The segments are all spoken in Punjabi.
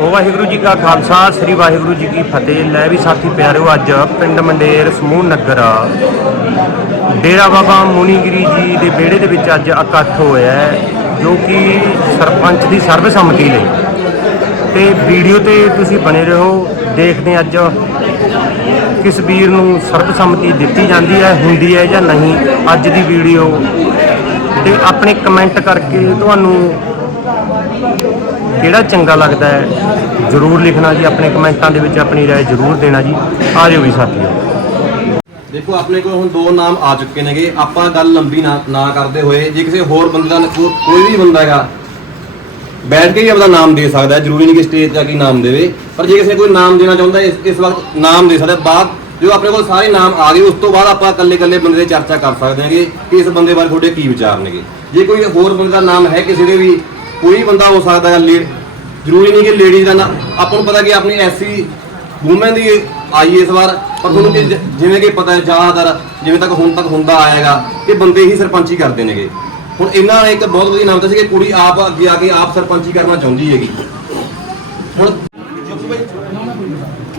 ਵਾਹਿਗੁਰੂ ਜੀ ਕਾ ਖਾਲਸਾ, ਸ੍ਰੀ ਵਾਹਿਗੁਰੂ ਜੀ ਕੀ ਫਤਿਹ। ਲੈ ਵੀ ਸਾਥੀ ਪਿਆਰਿਓ, ਅੱਜ ਪਿੰਡ ਮੰਡੇਰ ਸਮੂਹ ਨਗਰ, ਡੇਰਾ ਬਾਬਾ ਮੁਨੀਗਿਰੀ ਜੀ ਦੇ ਵਿਹੜੇ ਦੇ ਵਿੱਚ ਅੱਜ ਇਕੱਠ ਹੋਇਆ ਜੋ ਕਿ ਸਰਪੰਚ ਦੀ ਸਰਬਸੰਮਤੀ ਲਈ। ਤੇ ਵੀਡੀਓ ਤੇ ਤੁਸੀਂ ਬਣੇ ਰਹੋ, ਦੇਖਦੇ ਅੱਜ ਕਿਸ ਵੀਰ ਨੂੰ ਸਰਬਸੰਮਤੀ ਦਿੱਤੀ ਜਾਂਦੀ ਹੈ, ਹੁੰਦੀ ਹੈ ਜਾਂ ਨਹੀਂ। ਅੱਜ ਦੀ ਵੀਡੀਓ ਤੇ ਆਪਣੇ ਕਮੈਂਟ ਕਰਕੇ ਤੁਹਾਨੂੰ ਕਿਹੜਾ ਚੰਗਾ ਲੱਗਦਾ ਹੈ ਜਰੂਰ ਲਿਖਣਾ ਜੀ ਆਪਣੇ ਕਮੈਂਟਾਂ ਦੇ ਵਿੱਚ ਆਪਣੀ رائے ਜਰੂਰ ਦੇਣਾ ਜੀ ਆ ਜਾਓ ਵੀ ਸਾਥੀਓ ਦੇਖੋ ਆਪਣੇ ਕੋਲ ਹੁਣ ਦੋ ਨਾਮ ਆ ਚੁੱਕੇ ਨੇਗੇ ਆਪਾਂ ਗੱਲ ਲੰਬੀ ਨਾ ਨਾ ਕਰਦੇ ਹੋਏ ਜੇ ਕਿਸੇ ਹੋਰ ਬੰਦੇ ਦਾ ਕੋ- ਕੋਈ ਵੀ ਬੰਦਾ ਹੈਗਾ ਬੈਠ ਕੇ ਵੀ ਆਪਦਾ ਨਾਮ ਦੇ ਸਕਦਾ ਹੈ ਜ਼ਰੂਰੀ ਨਹੀਂ ਕਿ ਸਟੇਜ ਤੇ ਆ ਕੇ ਨਾਮ ਦੇਵੇ ਪਰ ਜੇ ਕਿਸੇ ਨੇ ਕੋਈ ਨਾਮ ਦੇਣਾ ਚਾਹੁੰਦਾ ਹੈ, ਇਸ ਇਸ ਵਕਤ ਨਾਮ ਦੇ ਸਕਦਾ ਹੈ। ਬਾਅਦ ਜੋ ਆਪਣੇ ਕੋਲ ਸਾਰੇ ਨਾਮ ਆ ਗਏ ਉਸ ਤੋਂ ਬਾਅਦ ਆਪਾਂ ਇਕੱਲੇ ਇਕੱਲੇ ਬੰਦੇ ਦੀ ਚਰਚਾ ਕਰ ਸਕਦੇ ਹਾਂਗੇ ਕਿ ਇਸ ਬੰਦੇ ਬਾਰੇ ਤੁਹਾਡੇ ਕੀ ਵਿਚਾਰ ਨੇਗੇ ਜੇ ਕੋਈ ਹੋਰ ਬੰਦੇ ਦਾ ਨਾਮ ਹੈ ਕਿਸੇ ਦੇ ਵੀ ਕੋਈ ਬੰਦਾ ਹੋ ਸਕਦਾ ਹੈ ਲੀਡ ਜ਼ਰੂਰੀ ਨਹੀਂ ਕਿ ਲੇਡੀਜ਼ ਦਾ ਨਾਮ ਆਪਾਂ ਨੂੰ ਪਤਾ ਕਿ ਆਪਣੀ ਐਸਸੀ ਵੂਮਨ ਦੀ ਆਈ ਇਸ ਵਾਰ ਪਰ ਤੁਹਾਨੂੰ ਕਿ ਜ- ਜਿਵੇਂ ਕਿ ਪਤਾ ਹੈ ਜ਼ਿਆਦਾਤਰ ਜਿਵੇਂ ਤੱਕ ਹੁਣ ਤੱਕ ਹੁੰਦਾ ਆਏਗਾ ਕਿ ਬੰਦੇ ਹੀ ਸਰਪੰਚੀ ਕਰਦੇ ਨੇਗੇ ਹੁਣ ਇਹਨਾਂ ਨੇ ਇੱਕ ਬਹੁਤ ਵਧੀਆ ਨਾਮ ਦੱਸਿਆ ਸੀ ਕਿ ਕੁੜੀ ਆਪ ਅੱਗੇ ਆ ਕੇ ਆਪ ਸਰਪੰਚੀ ਕਰਨਾ ਚਾਹੁੰਦੀ ਹੈਗੀ ਹੁਣ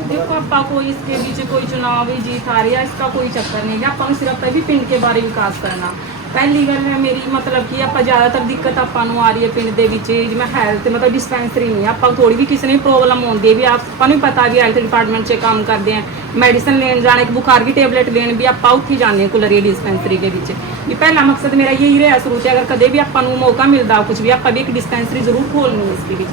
देखो आपा कोई इसके बीच कोई चुनाव ही जीत आ रही है इसका कोई चक्कर नहीं है ਆਪਾਂ ਨੂੰ ਸਿਰਫ ਇਹ ਵੀ ਪਿੰਡ ਕੇ ਬਾਰੇ ਵਿਕਾਸ ਕਰਨਾ ਪਹਿਲੀ ਗੱਲ ਹੈ ਮੇਰੀ ਮਤਲਬ ਕਿ ਆਪਾਂ ਜ਼ਿਆਦਾਤਰ ਦਿੱਕਤ ਆਪਾਂ ਨੂੰ ਆ ਰਹੀ ਹੈ ਪਿੰਡ ਦੇ ਵਿੱਚ ਜਿਵੇਂ ਹੈਲਥ ਮਤਲਬ ਡਿਸਪੈਂਸਰੀ ਨਹੀਂ ਆਪਾਂ ਥੋੜੀ ਵੀ ਕਿਸੇ ਨੇ ਪ੍ਰੋਬਲਮ ਆਉਂਦੀ ਹੈ ਵੀ ਆਪਾਂ ਨੂੰ ਪਤਾ ਵੀ ਹੈਲਥ ਡਿਪਾਰਟਮੈਂਟ 'ਚ ਕੰਮ ਕਰਦੇ ਆ। ਮੈਡੀਸਨ ਲੈਣ ਜਾਣਾ, ਇੱਕ ਬੁਖਾਰ ਦੀ ਟੈਬਲੇਟ ਲੈਣ ਵੀ ਆਪਾਂ ਉੱਥੇ ਹੀ ਜਾਂਦੇ ਹਾਂ ਕੁਲਰੀ ਡਿਸਪੈਂਸਰੀ ਦੇ ਵਿੱਚ। ਵੀ ਪਹਿਲਾ ਮਕਸਦ ਮੇਰਾ ਇਹੀ ਰਿਹਾ, ਸ਼ੁਰੂ 'ਚ ਅਗਰ ਕਦੇ ਵੀ ਆਪਾਂ ਨੂੰ ਮੌਕਾ ਮਿਲਦਾ ਕੁਝ ਵੀ, ਆਪਾਂ ਵੀ ਇੱਕ ਡਿਸਪੈਂਸਰੀ ਜ਼ਰੂਰ ਖੋਲਣੀ ਇਸ ਦੇ ਵਿੱਚ।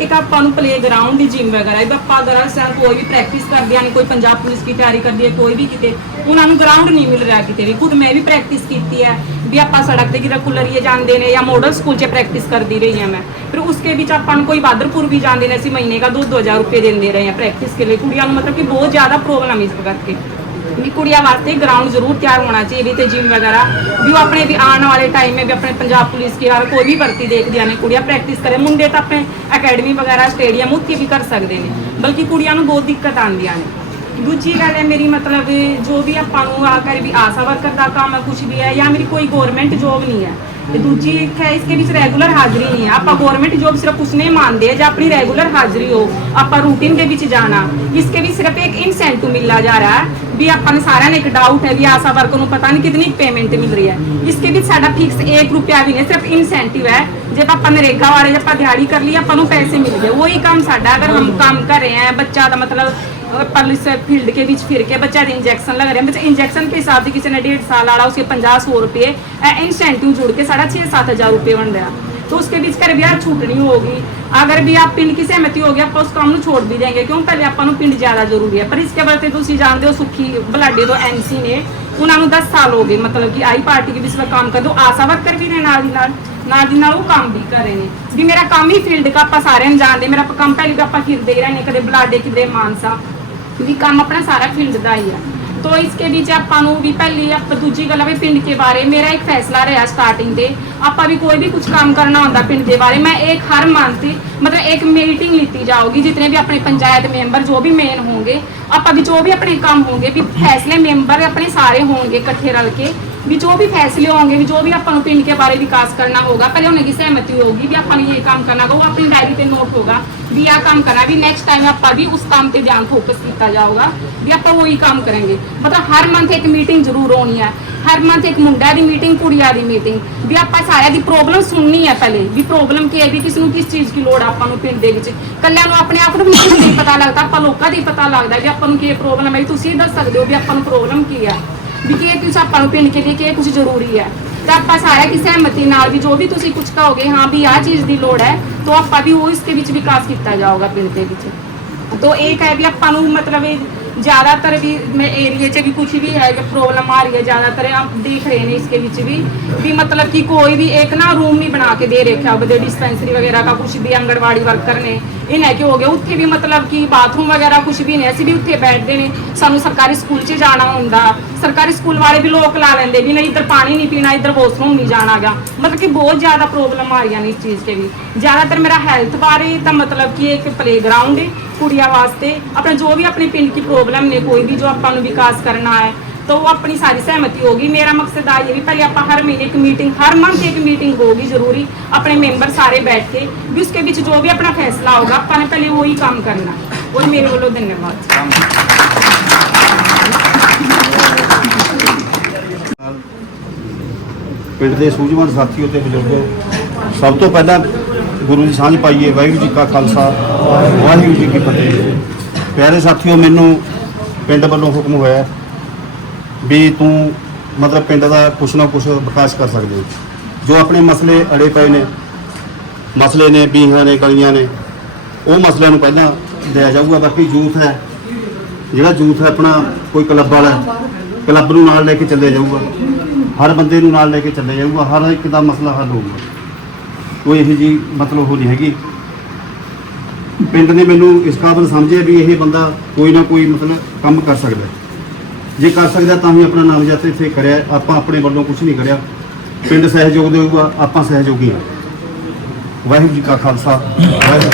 ਇੱਕ ਆਪਾਂ ਨੂੰ ਪਲੇ ਗਰਾਊਂਡ ਦੀ ਜਿਮ ਵਗੈਰਾ ਹੈ ਵੀ ਆਪਾਂ ਅਗਰ ਅਸਾਂ ਕੋਈ ਵੀ ਪ੍ਰੈਕਟਿਸ ਕਰਦੇ ਆਂ ਕੋਈ ਪੰਜਾਬ ਪੁਲਿਸ ਦੀ ਤਿਆਰੀ ਕਰਦੀ ਹੈ, ਕੋਈ ਵੀ ਕਿਤੇ, ਉਹਨਾਂ ਨੂੰ ਗਰਾਊਂਡ ਨਹੀਂ ਮਿਲ ਰਿਹਾ ਕਿਤੇ ਵੀ। ਖੁਦ ਮੈਂ ਵੀ ਪ੍ਰੈਕਟਿਸ ਕੀਤੀ ਹੈ ਵੀ ਆਪਾਂ ਸੜਕ ਤੇ ਕਿਤੇ ਕੁਲਰੀਏ ਜਾਂਦੇ ਨੇ ਜਾਂ ਮੋਡਲ ਸਕੂਲ 'ਚ ਪ੍ਰੈਕਟਿਸ ਕਰਦੀ ਰਹੀ ਹਾਂ ਮੈਂ। ਫਿਰ ਉਸਕੇ ਵਿੱਚ ਆਪਾਂ ਨੂੰ ਕੋਈ ਬਾਦਰਪੁਰ ਵੀ ਜਾਂਦੇ ਨੇ, ਅਸੀਂ ਮਹੀਨੇ ਦਾ 2-2000 ਰੁਪਏ ਦਿੰਦੇ ਰਹੇ ਹਾਂ ਪ੍ਰੈਕਟਿਸ ਕੇ ਲਈ। ਕੁੜੀਆਂ ਨੂੰ ਮਤਲਬ ਕਿ ਬਹੁਤ ਜ਼ਿਆਦਾ ਪ੍ਰੋਬਲਮ ਇਸ ਕਰਕੇ। ਵੀ ਕੁੜੀਆਂ ਵਾਸਤੇ ਗਰਾਊਂਡ ਜ਼ਰੂਰ ਤਿਆਰ ਹੋਣਾ ਚਾਹੀਏ ਵੀ ਤੇ ਜਿਮ ਵਗੈਰਾ ਵੀ ਉਹ ਆਪਣੇ ਵੀ ਆਉਣ ਵਾਲੇ ਟਾਈਮ में भी अपने पंजाब पुलिस की हर कोई भी भर्ती ਦੇਖਦੀਆਂ ਨੇ ਕੁੜੀਆਂ ਪ੍ਰੈਕਟਿਸ ਕਰੇ ਮੁੰਡੇ ਤਾਂ ਆਪਣੇ ਅਕੈਡਮੀ ਵਗੈਰਾ ਸਟੇਡੀਅਮ ਉੱਥੇ ਵੀ ਕਰ ਸਕਦੇ ਨੇ ਬਲਕਿ ਕੁੜੀਆਂ ਨੂੰ ਬਹੁਤ ਦਿੱਕਤ ਆਉਂਦੀਆਂ ਨੇ ਦੂਜੀ ਗੱਲ ਹੈ ਮੇਰੀ ਮਤਲਬ ਜੋ ਵੀ ਆਪਾਂ ਨੂੰ ਆ ਕਰ ਵੀ ਆਸਾ ਵਰਕਰ ਦਾ ਕੰਮ ਹੈ ਕੁਝ ਵੀ ਹੈ ਜਾਂ ਮੇਰੀ ਕੋਈ ਗਵਰਨਮੈਂਟ ਜੋਬ ਨਹੀਂ ਹੈ ਤੇ दूजी है इसके बीच रेगुलर हाजरी नहीं है। आप गोरमेंट जॉब सिर्फ़ उसने मानते हैं, जो अपनी रेगुलर हाजरी हो। आप रूटीन के बीच जाना। इसके भी सिर्फ़ एक इनसेंटिव मिला जा रहा है भी अपन सारे ने एक डाउट है, भी आशा वर्कर को पता नहीं कितनी पेमेंट मिल रही है। इसके बीच साढ़ा फिक्स एक रुपया भी नहीं, सिर्फ़ इनसेंटिव है। जब आप नरेगा वाले जब आप दिहाड़ी कर ली अपन पैसे मिल गए। वही काम साढ़ा अगर हम काम कर रहे हैं, बच्चा का मतलब पुलिस फील्ड के बीच फिर के बच्चा दे इंजेक्शन लग रहे हैं बच्चा इंजेक्शन के हिसाब से किसी ने डेढ़ साल वाला उसके पंजाह सौ रुपये इंसेंटिव जुड़ के साढ़ा छः सात हजार रुपये बन रहा तो उसके बीच कर भी यार छूटनी होगी अगर भी आप पिंड की सहमति होगी आप उस काम को छोड़ भी देंगे क्यों पहले ਆਪਾਂ ਨੂੰ ਪਿੰਡ ਜ਼ਿਆਦਾ ਜ਼ਰੂਰੀ ਹੈ ਪਰ ਇਸਕੇ ਬਾਰੇ ਤੁਸੀਂ ਜਾਣਦੇ ਹੋ ਸੁਖੀ ਬਲਾਡੇ ਤੋਂ ਐਮਸੀ ਨੇ ਉਹਨਾਂ ਨੂੰ 10 ਸਾਲ ਹੋ ਗਏ ਮਤਲਬ ਕਿ ਆਈ ਪਾਰਟੀ ਦੇ ਵਿੱਚ ਮੈਂ ਕੰਮ ਕਰਦਾ ਆਸਾ ਵਰਕਰ ਵੀ ਨੇ ਨਾਲ ਦੀ ਨਾਲ ਨਾਲ ਦੀ ਨਾਲ ਉਹ ਕੰਮ ਵੀ ਕਰ ਰਹੇ ਨੇ ਵੀ ਮੇਰਾ ਕੰਮ ਹੀ ਫੀਲਡ ਦਾ ਆਪਾਂ ਸਾਰਿਆਂ ਨੂੰ ਜਾਣਦੇ ਮੇਰਾ ਕੰਮ ਪਹਿਲੇ ਵੀ ਆਪਾਂ ਫਿਰਦੇ ਹੀ ਰਹੇ ਨੇ ਕਦੇ ਬਲਾਡੇ ਕਿਤੇ ਮਾਨਸਾ ਵੀ ਕੰਮ ਆਪਣਾ ਸਾਰਾ ਫੀਲਡ ਦਾ ਹੀ ਆ ਤੋ ਇਸਕੇ ਵਿੱਚ ਆਪਾਂ ਨੂੰ ਵੀ ਪਹਿਲੀ ਆਪਾਂ ਦੂਜੀ ਗੱਲ ਆ ਵੀ ਪਿੰਡ ਕੇ ਬਾਰੇ ਮੇਰਾ ਇੱਕ ਫੈਸਲਾ ਰਿਹਾ ਸਟਾਰਟਿੰਗ ਤੇ ਆਪਾਂ ਵੀ ਕੋਈ ਵੀ ਕੁਝ ਕੰਮ ਕਰਨਾ ਹੁੰਦਾ ਪਿੰਡ ਦੇ ਬਾਰੇ मैं एक हर मंथ मतलब एक मीटिंग लीती जाओगी जितने भी अपने पंचायत मेंबर जो भी मेन होंगे ਆਪਾਂ ਵੀ ਜੋ ਵੀ ਆਪਣੇ ਕੰਮ ਹੋਣਗੇ ਵੀ ਫੈਸਲੇ ਮੈਂਬਰ ਆਪਣੇ ਸਾਰੇ ਹੋਣਗੇ ਇਕੱਠੇ ਰਲ ਕੇ ਵੀ ਜੋ ਵੀ ਫੈਸਲੇ ਹੋਣਗੇ, ਵੀ ਜੋ ਵੀ ਆਪਾਂ ਨੂੰ ਪਿੰਡ ਕੇ ਬਾਰੇ ਵਿਕਾਸ ਕਰਨਾ ਹੋਗਾ ਪਹਿਲੇ ਉਹਨਾਂ ਦੀ ਸਹਿਮਤੀ ਹੋਗੀ ਵੀ ਆਪਾਂ ਨੂੰ ਇਹ ਕੰਮ ਕਰਨਾ ਹੋਗਾ ਉਹ ਆਪਣੀ ਡਾਇਰੀ ਤੇ ਨੋਟ ਹੋਗਾ ਵੀ ਆਹ ਕੰਮ ਕਰਨਾ, ਵੀ ਨੈਕਸਟ ਟਾਈਮ ਆਪਾਂ ਵੀ ਉਸ ਕੰਮ ਤੇ ਧਿਆਨ ਫੋਕਸ ਕੀਤਾ ਜਾਊਗਾ, ਵੀ ਆਪਾਂ ਉਹੀ ਕੰਮ ਕਰਾਂਗੇ। ਮਤਲਬ ਹਰ ਮੰਥ ਇੱਕ ਹੋਣੀ ਹੈ ਹਰ ਮੰਥ ਇੱਕ ਮੁੰਡਾ ਦੀ ਮੀਟਿੰਗ ਕੁੜੀਆਂ ਦੀ ਮੀਟਿੰਗ ਵੀ ਆਪਾਂ ਸਾਰਿਆਂ ਦੀ ਪ੍ਰੋਬਲਮ ਸੁਣਨੀ ਹੈ ਪਹਿਲੇ, ਵੀ ਪ੍ਰੋਬਲਮ ਕੀ ਹੈ, ਵੀ ਕਿਸ ਨੂੰ ਕਿਸ ਚੀਜ਼ ਦੀ ਲੋੜ ਆ ਆਪਾਂ ਨੂੰ ਪਿੰਡ ਦੇ ਵਿੱਚ। ਕੱਲਿਆਂ ਨੂੰ ਆਪਣੇ ਆਪ ਨੂੰ ਨਹੀਂ ਪਤਾ ਲੱਗਦਾ, ਆਪਾਂ ਲੋਕਾਂ ਦੀ ਪਤਾ ਲੱਗਦਾ ਵੀ ਆਪਾਂ ਨੂੰ ਕੀ ਪ੍ਰੋਬਲਮ ਹੈ ਤੁਸੀਂ ਦੱਸ ਸਕਦੇ ਹੋ ਵੀ ਆਪਾਂ ਨੂੰ ਪ੍ਰੋਬਲਮ ਕੀ ਹੈ ਵੀ ਕੀ ਕੁਝ ਆਪਾਂ ਨੂੰ ਪਿੰਡ ਕੇ ਲਈ ਕੀ ਕੁਝ ਜ਼ਰੂਰੀ ਹੈ ਤਾਂ ਆਪਾਂ ਸਾਰਿਆਂ ਦੀ ਸਹਿਮਤੀ ਨਾਲ ਵੀ ਜੋ ਵੀ ਤੁਸੀਂ ਕੁਝ ਕਹੋਗੇ ਹਾਂ ਵੀ ਆਹ ਚੀਜ਼ ਦੀ ਲੋੜ ਹੈ ਤਾਂ ਆਪਾਂ ਵੀ ਉਹ ਇਸ ਦੇ ਵਿੱਚ ਵਿਕਾਸ ਕੀਤਾ ਜਾਊਗਾ ਪਿੰਡ ਦੇ ਵਿੱਚ तो एक है भी ਆਪਾਂ ਨੂੰ ਮਤਲਬ ਇਹ ਜ਼ਿਆਦਾਤਰ ਵੀ ਮੈਂ ਏਰੀਆ 'ਚ ਵੀ ਕੁਝ ਵੀ ਹੈ ਕਿ ਪ੍ਰੋਬਲਮ ਆ ਰਹੀ ਹੈ ਜ਼ਿਆਦਾਤਰ ਆਪ ਦੇਖ ਰਹੇ ਨੇ इसके ਵਿੱਚ ਵੀ ਵੀ मतलब कि कोई भी एक ना रूम नहीं बना के दे रखा बदे डिस्पेंसरी वगैरह का कुछ भी आंगनवाड़ी वर्कर ने ਇਹ ਲੈ ਕੇ ਹੋ ਗਿਆ ਉੱਥੇ ਵੀ ਮਤਲਬ ਕਿ ਬਾਥਰੂਮ ਵਗੈਰਾ ਕੁਝ ਵੀ ਨਹੀਂ ਅਸੀਂ ਵੀ ਉੱਥੇ ਬੈਠਦੇ ਨੇ ਸਾਨੂੰ ਸਰਕਾਰੀ ਸਕੂਲ 'ਚ ਜਾਣਾ ਹੁੰਦਾ ਸਰਕਾਰੀ ਸਕੂਲ ਵਾਲੇ ਵੀ ਲੋਕ ਲਾ ਲੈਂਦੇ ਵੀ ਨਹੀਂ ਇੱਧਰ ਪਾਣੀ ਨਹੀਂ ਪੀਣਾ ਇੱਧਰ ਵਾਸ਼ਰੂਮ ਨਹੀਂ ਜਾਣਾਗਾ ਮਤਲਬ ਕਿ ਬਹੁਤ ਜ਼ਿਆਦਾ ਪ੍ਰੋਬਲਮ ਆ ਰਹੀਆਂ ਨੇ ਇਸ ਚੀਜ਼ ਕੇ ਵੀ ਜ਼ਿਆਦਾਤਰ ਮੇਰਾ ਹੈਲਥ ਬਾਰੇ ਤਾਂ ਮਤਲਬ ਕਿ ਇੱਕ ਪਲੇਗਰਾਉਂਡ ਹੈ ਕੁੜੀਆਂ ਵਾਸਤੇ ਆਪਣਾ ਜੋ ਵੀ ਆਪਣੇ ਪਿੰਡ ਦੀ ਪ੍ਰੋਬਲਮ ਨੇ ਕੋਈ ਵੀ ਜੋ ਆਪਾਂ ਨੂੰ ਵਿਕਾਸ ਕਰਨਾ ਹੈ तो वो अपनी सारी सहमति होगी मेरा मकसद आज ये भी पहले आप हर महीने एक मीटिंग हर मंथ एक मीटिंग होगी जरूरी अपने मेंबर सारे बैठ के भी उसके बीच जो भी अपना फैसला होगा अपने पहले वही काम करना और मेरे वालों धन्यवाद ਪਿੰਡ ਦੇ ਸੂਝਵਾਨ ਸਾਥੀਓ ਤੇ ਬਜ਼ੁਰਗੋ, ਸਭ ਤੋਂ ਪਹਿਲਾਂ ਗੁਰੂ ਦੀ ਸਾਂਝ ਪਾਈਏ, ਵਾਹਿਗੁਰੂ ਜੀ ਕਾ ਖਾਲਸਾ, ਵਾਹਿਗੁਰੂ ਜੀ ਕੀ ਫਤਿਹ। ਪਿਆਰੇ ਸਾਥੀਓ, ਮੈਨੂੰ ਪਿੰਡ ਵੱਲੋਂ ਹੁਕਮ ਹੋਇਆ ਵੀ ਤੂੰ ਮਤਲਬ ਪਿੰਡ ਦਾ ਕੁਛ ਨਾ ਕੁਛ ਵਿਕਾਸ ਕਰ ਸਕਦੇ ਜੋ ਆਪਣੇ ਮਸਲੇ ਅੜੇ ਪਏ ਨੇ, ਮਸਲੇ ਨੇ, ਬੀਹਾਂ ਨੇ, ਗਲੀਆਂ ਨੇ, ਉਹ ਮਸਲਿਆਂ ਨੂੰ ਪਹਿਲਾਂ ਲਿਆ ਜਾਊਗਾ। ਬਾਕੀ ਯੂਥ ਹੈ, ਜਿਹੜਾ ਯੂਥ ਹੈ ਆਪਣਾ, ਕੋਈ ਕਲੱਬ ਵਾਲਾ, ਕਲੱਬ ਨੂੰ ਨਾਲ ਲੈ ਕੇ ਚੱਲਿਆ ਜਾਊਗਾ। ਹਰ ਬੰਦੇ ਨੂੰ ਨਾਲ ਲੈ ਕੇ ਚੱਲਿਆ ਜਾਊਗਾ, ਹਰ ਇੱਕ ਦਾ ਮਸਲਾ ਹੱਲ ਹੋਊਗਾ। ਕੋਈ ਇਹੋ ਜੀ ਮਤਲਬ ਉਹ ਨਹੀਂ ਹੈਗੀ। ਪਿੰਡ ਨੇ ਮੈਨੂੰ ਇਸ ਕਾਬਲ ਸਮਝਿਆ ਵੀ ਇਹ ਬੰਦਾ ਕੋਈ ਨਾ ਕੋਈ ਮਤਲਬ ਕੰਮ ਕਰ ਸਕਦਾ ਜੇ ਕਰ ਸਕਦਾ ਤਾਂ ਹੀ ਆਪਣਾ ਨਾਮ ਜਾਤੇ ਇੱਥੇ ਕਰਿਆ, ਆਪਾਂ ਆਪਣੇ ਵੱਲੋਂ ਕੁਝ ਨਹੀਂ ਕਰਿਆ। ਪਿੰਡ ਸਹਿਯੋਗ ਦੇਊਗਾ ਆਪਾਂ ਸਹਿਯੋਗੀ ਹਾਂ। ਵਾਹਿਗੁਰੂ ਜੀ ਕਾ ਖਾਲਸਾ, ਵਾਹਿਗੁਰੂ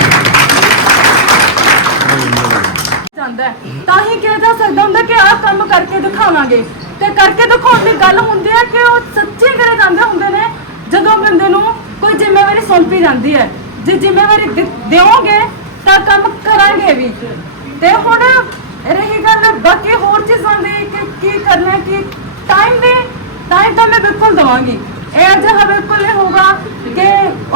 ਜਾਂਦਾ ਤਾਂ ਹੀ ਕਿਹਾ ਜਾ ਸਕਦਾ ਹੁੰਦਾ ਕਿ ਆਹ ਕੰਮ ਕਰਕੇ ਦਿਖਾਵਾਂਗੇ। ਤੇ ਕਰਕੇ ਦਿਖਾਉਣ ਦੀ ਗੱਲ ਹੁੰਦੀ ਹੈ ਕਿ ਉਹ ਸੱਚੇ ਕਰੇ ਜਾਂਦੇ ਹੁੰਦੇ ਨੇ? ਜਦੋਂ ਬੰਦੇ ਨੂੰ ਕੋਈ ਜ਼ਿੰਮੇਵਾਰੀ ਸੌਂਪੀ ਜਾਂਦੀ ਹੈ ਜੇ ਜ਼ਿੰਮੇਵਾਰੀ ਦਿਓਗੇ ਤਾਂ ਕੰਮ ਕਰਾਂਗੇ ਵੀ। ਤੇ ਹੁਣ ਰਹੀ ਗੱਲ ਬਾਕੀ ਹੋਰ ਚੀਜ਼ਾਂ ਦੀ ਕਿ ਕੀ ਕਰਨਾ ਹੈ, ਟਾਈਮ ਦੇ ਟਾਈਮ ਤਾਂ ਮੈਂ ਬਿਲਕੁਲ ਦਵਾਂਗੀ। ਇਹ ਅਜਿਹਾ ਬਿਲਕੁਲ ਨਹੀਂ ਹੋਗਾ ਕਿ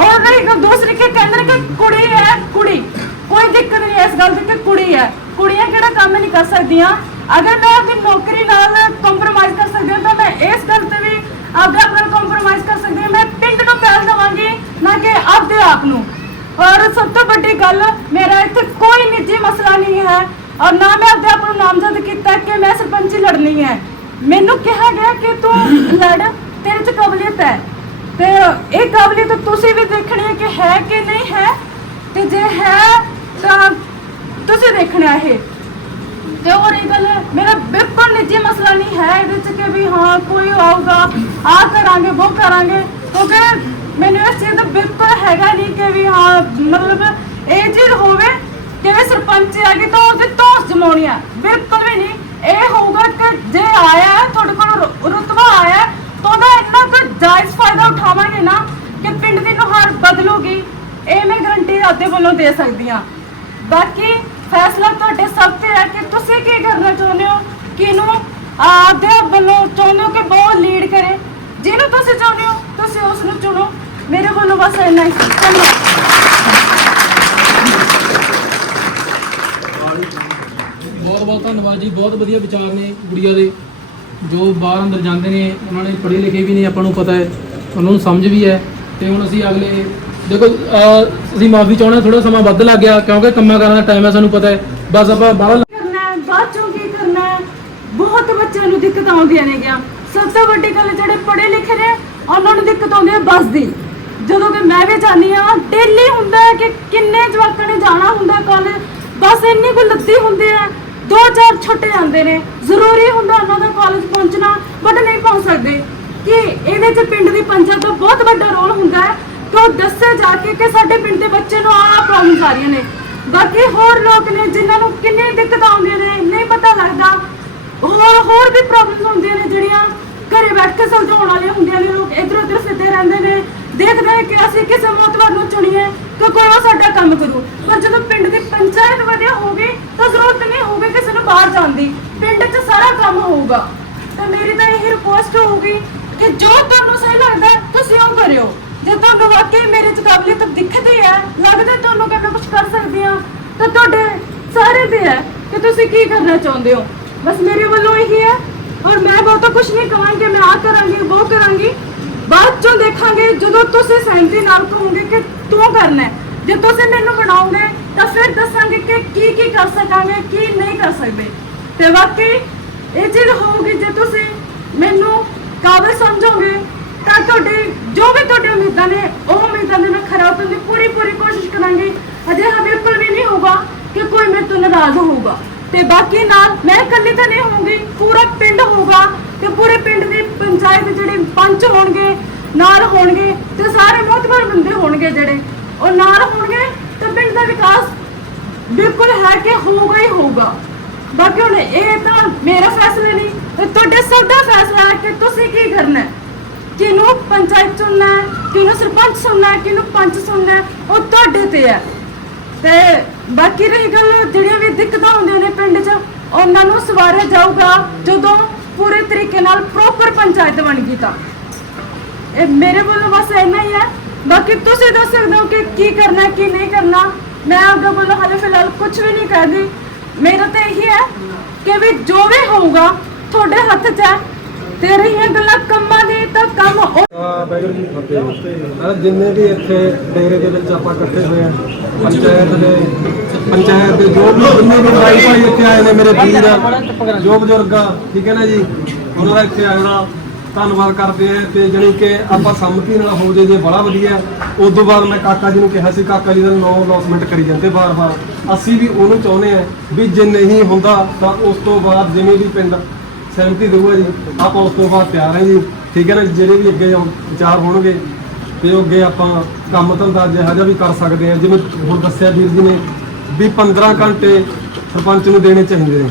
ਔਰ ਰਹੀ ਗੱਲ ਦੂਸਰੀ ਕਿ ਕਹਿੰਦੇ ਨੇ ਕਿ ਕੁੜੀ ਹੈ ਕੁੜੀ। ਕੋਈ ਦਿੱਕਤ ਨਹੀਂ ਇਸ ਗੱਲ ਦੀ ਕਿ ਕੁੜੀ ਹੈ। ਕੁੜੀਆਂ ਕਿਹੜਾ ਕੰਮ ਨਹੀਂ ਕਰ ਸਕਦੀਆਂ? ਅਗਰ ਮੈਂ ਆਪਣੀ ਨੌਕਰੀ ਨਾਲ ਕੰਪਰੋਮਾਈਜ਼ ਕਰ ਸਕਦੀ ਹਾਂ, ਤਾਂ ਮੈਂ ਇਸ ਗੱਲ ਤੇ ਵੀ ਆਪਦੇ ਆਪ ਨਾਲ ਕੰਪਰੋਮਾਈਜ਼ ਕਰ ਸਕਦੀ ਹਾਂ। ਮੈਂ ਪਿੰਡ ਨੂੰ ਪਹਿਲ ਦੇਵਾਂਗੀ ਨਾ ਕਿ ਆਪਦੇ ਆਪ ਨੂੰ। ਔਰ ਸਭ ਤੋਂ ਵੱਡੀ ਗੱਲ, ਮੇਰਾ ਇੱਥੇ ਕੋਈ ਨਿੱਜੀ ਮਸਲਾ ਨਹੀਂ ਹੈ। ਔਰ ਨਾ ਮੈਂ ਆਪਦੇ ਆਪ ਨੂੰ ਨਾਮਜ਼ਦ ਕੀਤਾ ਕਿ ਮੈਂ ਸਰਪੰਚੀ ਲੜਨੀ ਹੈ। ਮੈਨੂੰ ਕਿਹਾ ਗਿਆ ਕਿ ਤੂੰ ਲੜ, ਤੇਰੇ 'ਚ ਕਾਬਲੀਅਤ ਹੈ। ਤੇ ਇਹ ਕਾਬਲੀਅਤ ਤੁਸੀਂ ਵੀ ਦੇਖਣੀ ਹੈ ਕਿ ਹੈ ਕਿ ਨਹੀਂ ਹੈ। ਤੇ ਜੇ ਹੈ, ਤਾਂ ਤੁਸੀਂ ਦੇਖਣਾ ਇਹ। ਤੇ ਉਹ ਇਹ ਗੱਲ? ਮੇਰਾ ਬਿਲਕੁਲ ਨਿੱਜੀ ਮਸਲਾ ਨਹੀਂ ਹੈ ਇਹਦੇ ਚ ਕਿ ਵੀ ਹਾਂ, ਕੋਈ ਆਊਗਾ ਆ ਕਰਾਂਗੇ, ਉਹ ਕਰਾਂਗੇ। ਕਿਉਂਕਿ ਮੈਨੂੰ ਇਸ ਚੀਜ਼ ਦਾ ਬਿਲਕੁਲ ਹੈਗਾ ਨਹੀਂ ਕਿ ਵੀ ਹਾਂ, ਮਤਲਬ ਇਹ ਚੀਜ਼ ਹੋਵੇ ਕਿ ਵੀ ਸਰਪੰਚ ਆ ਗਈ ਤਾਂ ਉਹਦੇ ਧੌਂਸ ਜਮਾਉਣੀ ਆ। ਬਿਲਕੁਲ ਵੀ ਨਹੀਂ। ਇਹ ਹੋਊਗਾ ਕਿ ਜੇ ਆਇਆ, ਤੁਹਾਡੇ ਕੋਲ ਰੁਤਬਾ ਆਇਆ, ਤਾਂ ਉਹਦਾ ਇੰਨਾ ਕੁ ਜਾਇਜ਼ ਫਾਇਦਾ ਉਠਾਵਾਂਗੇ ਨਾ ਕਿ ਪਿੰਡ ਦੀ ਨੁਹਾਰ ਬਦਲੂਗੀ। ਇਹ ਮੈਂ ਗਰੰਟੀ ਆਪਦੇ ਵੱਲੋਂ ਦੇ ਸਕਦੀ ਹਾਂ। ਬਾਕੀ ਫੈਸਲਾ ਤੁਹਾਡੇ ਸਭ ਤੇ ਹੈ ਕਿ ਤੁਸੀਂ ਕੀ ਕਰਨਾ ਚਾਹੁੰਦੇ ਹੋ? ਕਿਹਨੂੰ ਆਪਦੇ ਵੱਲੋਂ ਚਾਹੁੰਦੇ ਹੋ ਕਿ ਬਹੁਤ ਲੀਡ ਕਰੇ? ਜਿਹਨੂੰ ਤੁਸੀਂ ਚਾਹੁੰਦੇ ਹੋ, ਤੁਸੀਂ ਉਸ ਨੂੰ ਚੁਣੋ। ਮੇਰੇ ਵੱਲੋਂ ਬਸ ਇੰਨਾ ਹੀ। ਬਹੁਤ ਬਹੁਤ ਧੰਨਵਾਦ ਜੀ। ਬਹੁਤ ਵਧੀਆ ਵਿਚਾਰ ਨੇ ਗੁੜੀਆ ਦੇ। ਜੋ ਬਾਹਰ ਅੰਦਰ ਜਾਂਦੇ ਨੇ, ਉਹਨਾਂ ਨੇ ਪੜ੍ਹੇ ਲਿਖੇ ਵੀ ਨੇ, ਆਪਾਂ ਨੂੰ ਪਤਾ ਹੈ। ਉਹਨਾਂ ਨੂੰ ਸਮਝ ਵੀ ਹੈ। ਤੇ ਹੁਣ ਅਸੀਂ ਅਗਲੇ ਦੇਖੋ ਅਹ, ਅਸੀਂ ਮਾਫੀ ਚਾਹੁੰਦੇ ਥੋੜਾ ਸਮਾਂ ਵੱਧ ਲੱਗ ਗਿਆ ਕਿਉਂਕਿ ਕੰਮਾਂ ਕਾਰਾਂ ਦਾ ਟਾਈਮ ਹੈ ਸਾਨੂੰ ਪਤਾ ਹੈ। ਬਸ ਆਪਾਂ ਬਾਹਰ ਕਰਨਾ ਹੈ ਬਾਅਦ ਚੋਂ ਕੀ ਕਰਨਾ ਹੈ? ਬਹੁਤ ਬੱਚਿਆਂ ਨੂੰ ਦਿੱਕਤ ਆਉਂਦੀਆਂ ਨੇ ਗਿਆ ਸਭ ਤੋਂ ਵੱਡੀ ਗੱਲ ਜਿਹੜੇ ਪੜ੍ਹੇ ਲਿਖੇ ਨੇ ਉਹਨਾਂ ਨੂੰ ਦਿੱਕਤ ਆਉਂਦੀ ਹੈ ਬੱਸ ਦੀ। ਜਦੋਂ ਕਿ ਮੈਂ ਵੀ ਜਾਂਦੀ ਆ ਡੇਲੀ ਹੁੰਦਾ ਹੈ ਕਿ ਕਿੰਨੇ ਜਵਾਕਾਂ ਨੇ ਜਾਣਾ ਹੁੰਦਾ ਕਾਲਜ ਬੱਸ ਇੰਨੀ ਕੁ ਲੱਦੀ ਹੁੰਦੀ ਹੈ ਦੋ ਚਾਰ ਛੁੱਟ ਜਾਂਦੇ ਨੇ। ਜ਼ਰੂਰੀ ਹੁੰਦਾ ਉਹਨਾਂ ਦਾ ਕਾਲਜ ਪਹੁੰਚਣਾ ਬਟ ਨਹੀਂ ਪਹੁੰਚ ਸਕਦੇ। ਕਿ ਇਹਦੇ 'ਚ ਪਿੰਡ ਦੀ ਪੰਚਾਇਤ ਦਾ ਬਹੁਤ ਵੱਡਾ ਰੋਲ ਹੁੰਦਾ ਹੈ। ਕਿ ਦੱਸੇ ਜਾ ਕੇ ਕਿ ਸਾਡੇ ਪਿੰਡ ਦੇ ਬੱਚੇ ਨੂੰ ਆਹ ਪ੍ਰੋਬਲਮਸ ਆ ਰਹੀਆਂ ਨੇ। ਬਾਕੀ ਹੋਰ ਲੋਕ ਨੇ ਜਿਨ੍ਹਾਂ ਨੂੰ ਕਿੰਨੀ ਦਿੱਕਤਾਂ ਆਉਂਦੀਆਂ ਨੇ, ਨਹੀਂ ਪਤਾ ਲੱਗਦਾ। ਹੋਰ ਹੋਰ ਵੀ ਪ੍ਰੋਬਲਮਸ ਹੁੰਦੀਆਂ ਨੇ ਜਿਹੜੀਆਂ ਘਰੇ ਬੈਠ ਕੇ ਸੁਲਝਾਉਣ ਵਾਲੀਆਂ ਹੁੰਦੀਆਂ ਨੇ ਲੋਕ ਇਧਰ ਉਧਰ ਸਿੱਧੇ ਰਹਿੰਦੇ ਨੇ। ਦੇਖਦੇ ਨੇ ਕਿ ਅਸੀਂ ਕਿਸੇ ਮੋਤਬਰ ਨੂੰ ਚੁਣੀਏ ਕਿ ਕੋਈ ਉਹ ਸਾਡਾ ਕੰਮ ਕਰੂ। ਪਰ ਜਦੋਂ ਪਿੰਡ ਦੀ ਪੰਚਾਇਤ ਵਧੀਆ ਹੋਵੇ ਤਾਂ ਜ਼ਰੂਰਤ ਨਹੀਂ ਹੋਵੇ ਕਿਸੇ ਨੂੰ ਬਾਹਰ ਜਾਣ ਦੀ। ਪਿੰਡ 'ਚ ਸਾਰਾ ਕੰਮ ਹੋਊਗਾ। ਤਾਂ ਮੇਰੀ ਤਾਂ ਇਹ ਰਿਕੁਐਸਟ ਹੋਊਗੀ ਕਿ ਜੋ ਤੁਹਾਨੂੰ ਸਹੀ ਲੱਗਦਾ, ਤੁਸੀਂ ਉਹ ਕਰਿਓ। ਤੁਹਾਨੂੰ ਵਾਕਈ ਮੇਰੇ 'ਚ ਕਾਬਲੀਅਤ ਦਿਖਦੀ ਹੈ ਲੱਗਦਾ ਤੁਹਾਨੂੰ ਕਿ ਮੈਂ ਕੁਝ ਕਰ ਸਕਦੀ ਹਾਂ ਤਾਂ ਤੁਹਾਡੇ ਸਾਰੇ ਤੇ ਹੈ ਕਿ ਤੁਸੀਂ ਕੀ ਕਰਨਾ ਚਾਹੁੰਦੇ ਹੋ। ਬਸ ਮੇਰੇ ਵੱਲੋਂ ਇਹੀ ਹੈ, ਔਰ ਮੈਂ ਬਹੁਤਾ ਕੁਝ ਨਹੀਂ ਕਹਾਂਗੀ ਮੈਂ ਆ ਕਰਾਂਗੀ, ਉਹ ਕਰਾਂਗੀ। ਬਾਅਦ ਚੋਂ ਦੇਖਾਂਗੇ ਜਦੋਂ ਤੁਸੀਂ ਸਹਿਮਤੀ ਨਾਲ ਕਹੋਗੇ ਕਿ ਤੂੰ ਕਰਨਾ ਹੈ। ਜੇ ਤੁਸੀਂ ਮੈਨੂੰ ਬਣਾਓਗੇ ਤਾਂ ਫਿਰ ਦੱਸਾਂਗੇ ਕਿ ਕੀ ਕੀ ਕਰ ਸਕਾਂਗੇ, ਕੀ ਨਹੀਂ ਕਰ ਸਕਦੇ। ਤੇ ਵਾਕਈ, ਇਹ ਚੀਜ਼ ਹੋਊਗੀ ਜੇ ਤੁਸੀਂ ਮੈਨੂੰ ਕਾਬਲ ਸਮਝੋਗੇ ਤਾਂ ਤੁਹਾਡੇ, ਜੋ ਵੀ ਤੁਹਾਡੇ ਉਮੀਦਾਂ ਨੇ, ਉਹ ਉਮੀਦਾਂ ਦੇ ਮੈਂ ਖਰਾ ਉਤਰਨ ਦੀ ਪੂਰੀ ਪੂਰੀ ਕੋਸ਼ਿਸ਼ ਕਰਾਂਗੀ। ਅਜੇ ਬਿਲਕੁਲ ਵੀ ਨਹੀਂ ਹੋਊਗਾ ਕਿ ਕੋਈ ਮੇਰੇ ਤੋਂ ਨਾਰਾਜ਼ ਹੋਊਗਾ। ਤੇ ਬਾਕੀ ਨਾਲ ਮੈਂ ਇਕੱਲੀ ਤਾਂ ਨਹੀਂ ਹੋਊਗੀ, ਪੂਰਾ ਪਿੰਡ ਹੋਊਗਾ ਤੇ ਪੂਰੇ ਪਿੰਡ ਦੀ ਪੰਚਾਇਤ ਜਿਹੜੇ ਪੰਚ ਹੋਣਗੇ, ਨਾਲ ਹੋਣਗੇ ਤੇ ਸਾਰੇ ਮੋਤਬਰ ਬੰਦੇ ਹੋਣਗੇ ਜਿਹੜੇ। ਉਹ ਨਾਲ ਹੋਣਗੇ ਤਾਂ ਪਿੰਡ ਦਾ ਵਿਕਾਸ ਬਿਲਕੁਲ ਹੈ ਕਿ ਹੋਊਗਾ ਹੀ ਹੋਊਗਾ। ਬਾਕੀ ਹੁਣ ਇਹ ਤਾਂ ਮੇਰਾ ਫੈਸਲਾ ਨਹੀਂ ਇਹ ਤੁਹਾਡੇ ਸਭ ਦਾ ਫੈਸਲਾ ਹੈ ਕਿ ਤੁਸੀਂ ਕੀ ਕਰਨਾ ਹੈ। ਕਿਹਨੂੰ ਪੰਚਾਇਤ ਚੁਣਨਾ ਹੈ ਕਿਹਨੂੰ ਸਰਪੰਚ ਚੁਣਨਾ ਹੈ ਕਿਹਨੂੰ ਪੰਚ ਚੁਣਨਾ ਹੈ, ਉਹ ਤੁਹਾਡੇ ਤੇ ਹੈ। ਤੇ ਬਾਕੀ ਰਹੀ ਗੱਲ, ਜਿਹੜੀਆਂ ਵੀ ਦਿੱਕਤਾਂ ਹੁੰਦੀਆਂ ਨੇ ਪਿੰਡ 'ਚ, ਉਹਨਾਂ ਨੂੰ ਸਵਾਰਿਆ ਜਾਊਗਾ ਜਦੋਂ ਪੂਰੇ ਤਰੀਕੇ ਨਾਲ ਪ੍ਰੋਪਰ ਪੰਚਾਇਤ ਬਣ ਗਈ ਤਾਂ। ਇਹ ਮੇਰੇ ਵੱਲੋਂ ਬਸ ਇੰਨਾ ਹੀ ਹੈ। ਬਾਕੀ ਤੁਸੀਂ ਦੱਸ ਸਕਦੇ ਹੋ ਕਿ ਕੀ ਕਰਨਾ ਹੈ, ਕੀ ਨਹੀਂ ਕਰਨਾ। ਮੈਂ ਆਪਦੇ ਵੱਲੋਂ ਹਾਲੇ ਫਿਲਹਾਲ ਕੁਝ ਵੀ ਨਹੀਂ ਕਰਦੀ ਮੇਰਾ ਤਾਂ ਇਹੀ ਹੈ ਕਿ ਵੀ ਜੋ ਵੀ ਹੋਊਗਾ, ਤੁਹਾਡੇ ਹੱਥ 'ਚ ਹੈ। ਤੇ ਗੱਲਾਂ ਕੰਮਾਂ ਦੀ ਤਾਂ ਕੰਮ ਉਹ ਵਾਹਿਗੁਰੂ ਜੀ ਕੀ ਫਤਿਹ। ਅਹ ਜਿੰਨੇ ਵੀ ਇੱਥੇ ਡੇਰੇ ਦੇ ਵਿੱਚ ਆਪਾਂ ਇਕੱਠੇ ਹੋਏ ਆ ਪੰਚਾਇਤ ਦੇ ਪੰਚਾਇਤ ਦੇ ਜੋ ਵੀ ਜਿੰਨੇ ਵੀ ਭਾਈ ਭਾਈ ਇੱਥੇ ਆਏ ਨੇ ਮੇਰੇ ਵੀਰ ਆ, ਜੋ ਬਜ਼ੁਰਗ ਆ ਠੀਕ ਹੈ ਨਾ ਜੀ? ਉਹਨਾਂ ਦਾ ਇੱਥੇ ਆਉਣਾ ਧੰਨਵਾਦ ਕਰਦੇ ਆ ਤੇ ਜਾਣੀ ਕਿ ਆਪਾਂ ਸੰਮਤੀ ਨਾਲ ਹੋ ਜੇ ਜੇ ਬੜਾ ਵਧੀਆ ਉਸ ਤੋਂ ਬਾਅਦ ਮੈਂ ਕਾਕਾ ਜੀ ਨੂੰ ਕਿਹਾ ਸੀ ਕਾਕਾ ਜੀ ਦਾ ਨੋ ਅਨਾਉਂਸਮੈਂਟ ਕਰੀ ਜਾਂਦੇ ਬਾਰ-ਬਾਰ। ਅਸੀਂ ਵੀ ਉਹਨੂੰ ਚਾਹੁੰਦੇ ਆ ਵੀ ਜੇ ਨਹੀਂ ਹੁੰਦਾ ਤਾਂ ਉਸ ਤੋਂ ਬਾਅਦ ਜਿਵੇਂ ਵੀ ਪਿੰਡ ਸਹਿਮਤੀ ਦੇਊਗਾ ਜੀ। ਆਪਾਂ ਉਸ ਤੋਂ ਬਾਅਦ ਤਿਆਰ ਹਾਂ ਜੀ। ਠੀਕ ਹੈ ਨਾ ਜਿਹੜੇ ਵੀ ਅੱਗੇ ਵਿਚਾਰ ਹੋਣਗੇ, ਤੇ ਉਹ ਅੱਗੇ ਆਪਾਂ ਕੰਮ ਧੰਦਾ ਜਿਹਾ ਜਿਹਾ ਵੀ ਕਰ ਸਕਦੇ ਹਾਂ। ਜਿਵੇਂ ਹੁਣ ਦੱਸਿਆ ਵੀਰ ਜੀ ਨੇ ਵੀ 15 ਘੰਟੇ ਸਰਪੰਚ ਨੂੰ ਦੇਣੇ ਚਾਹੀਦੇ ਨੇ,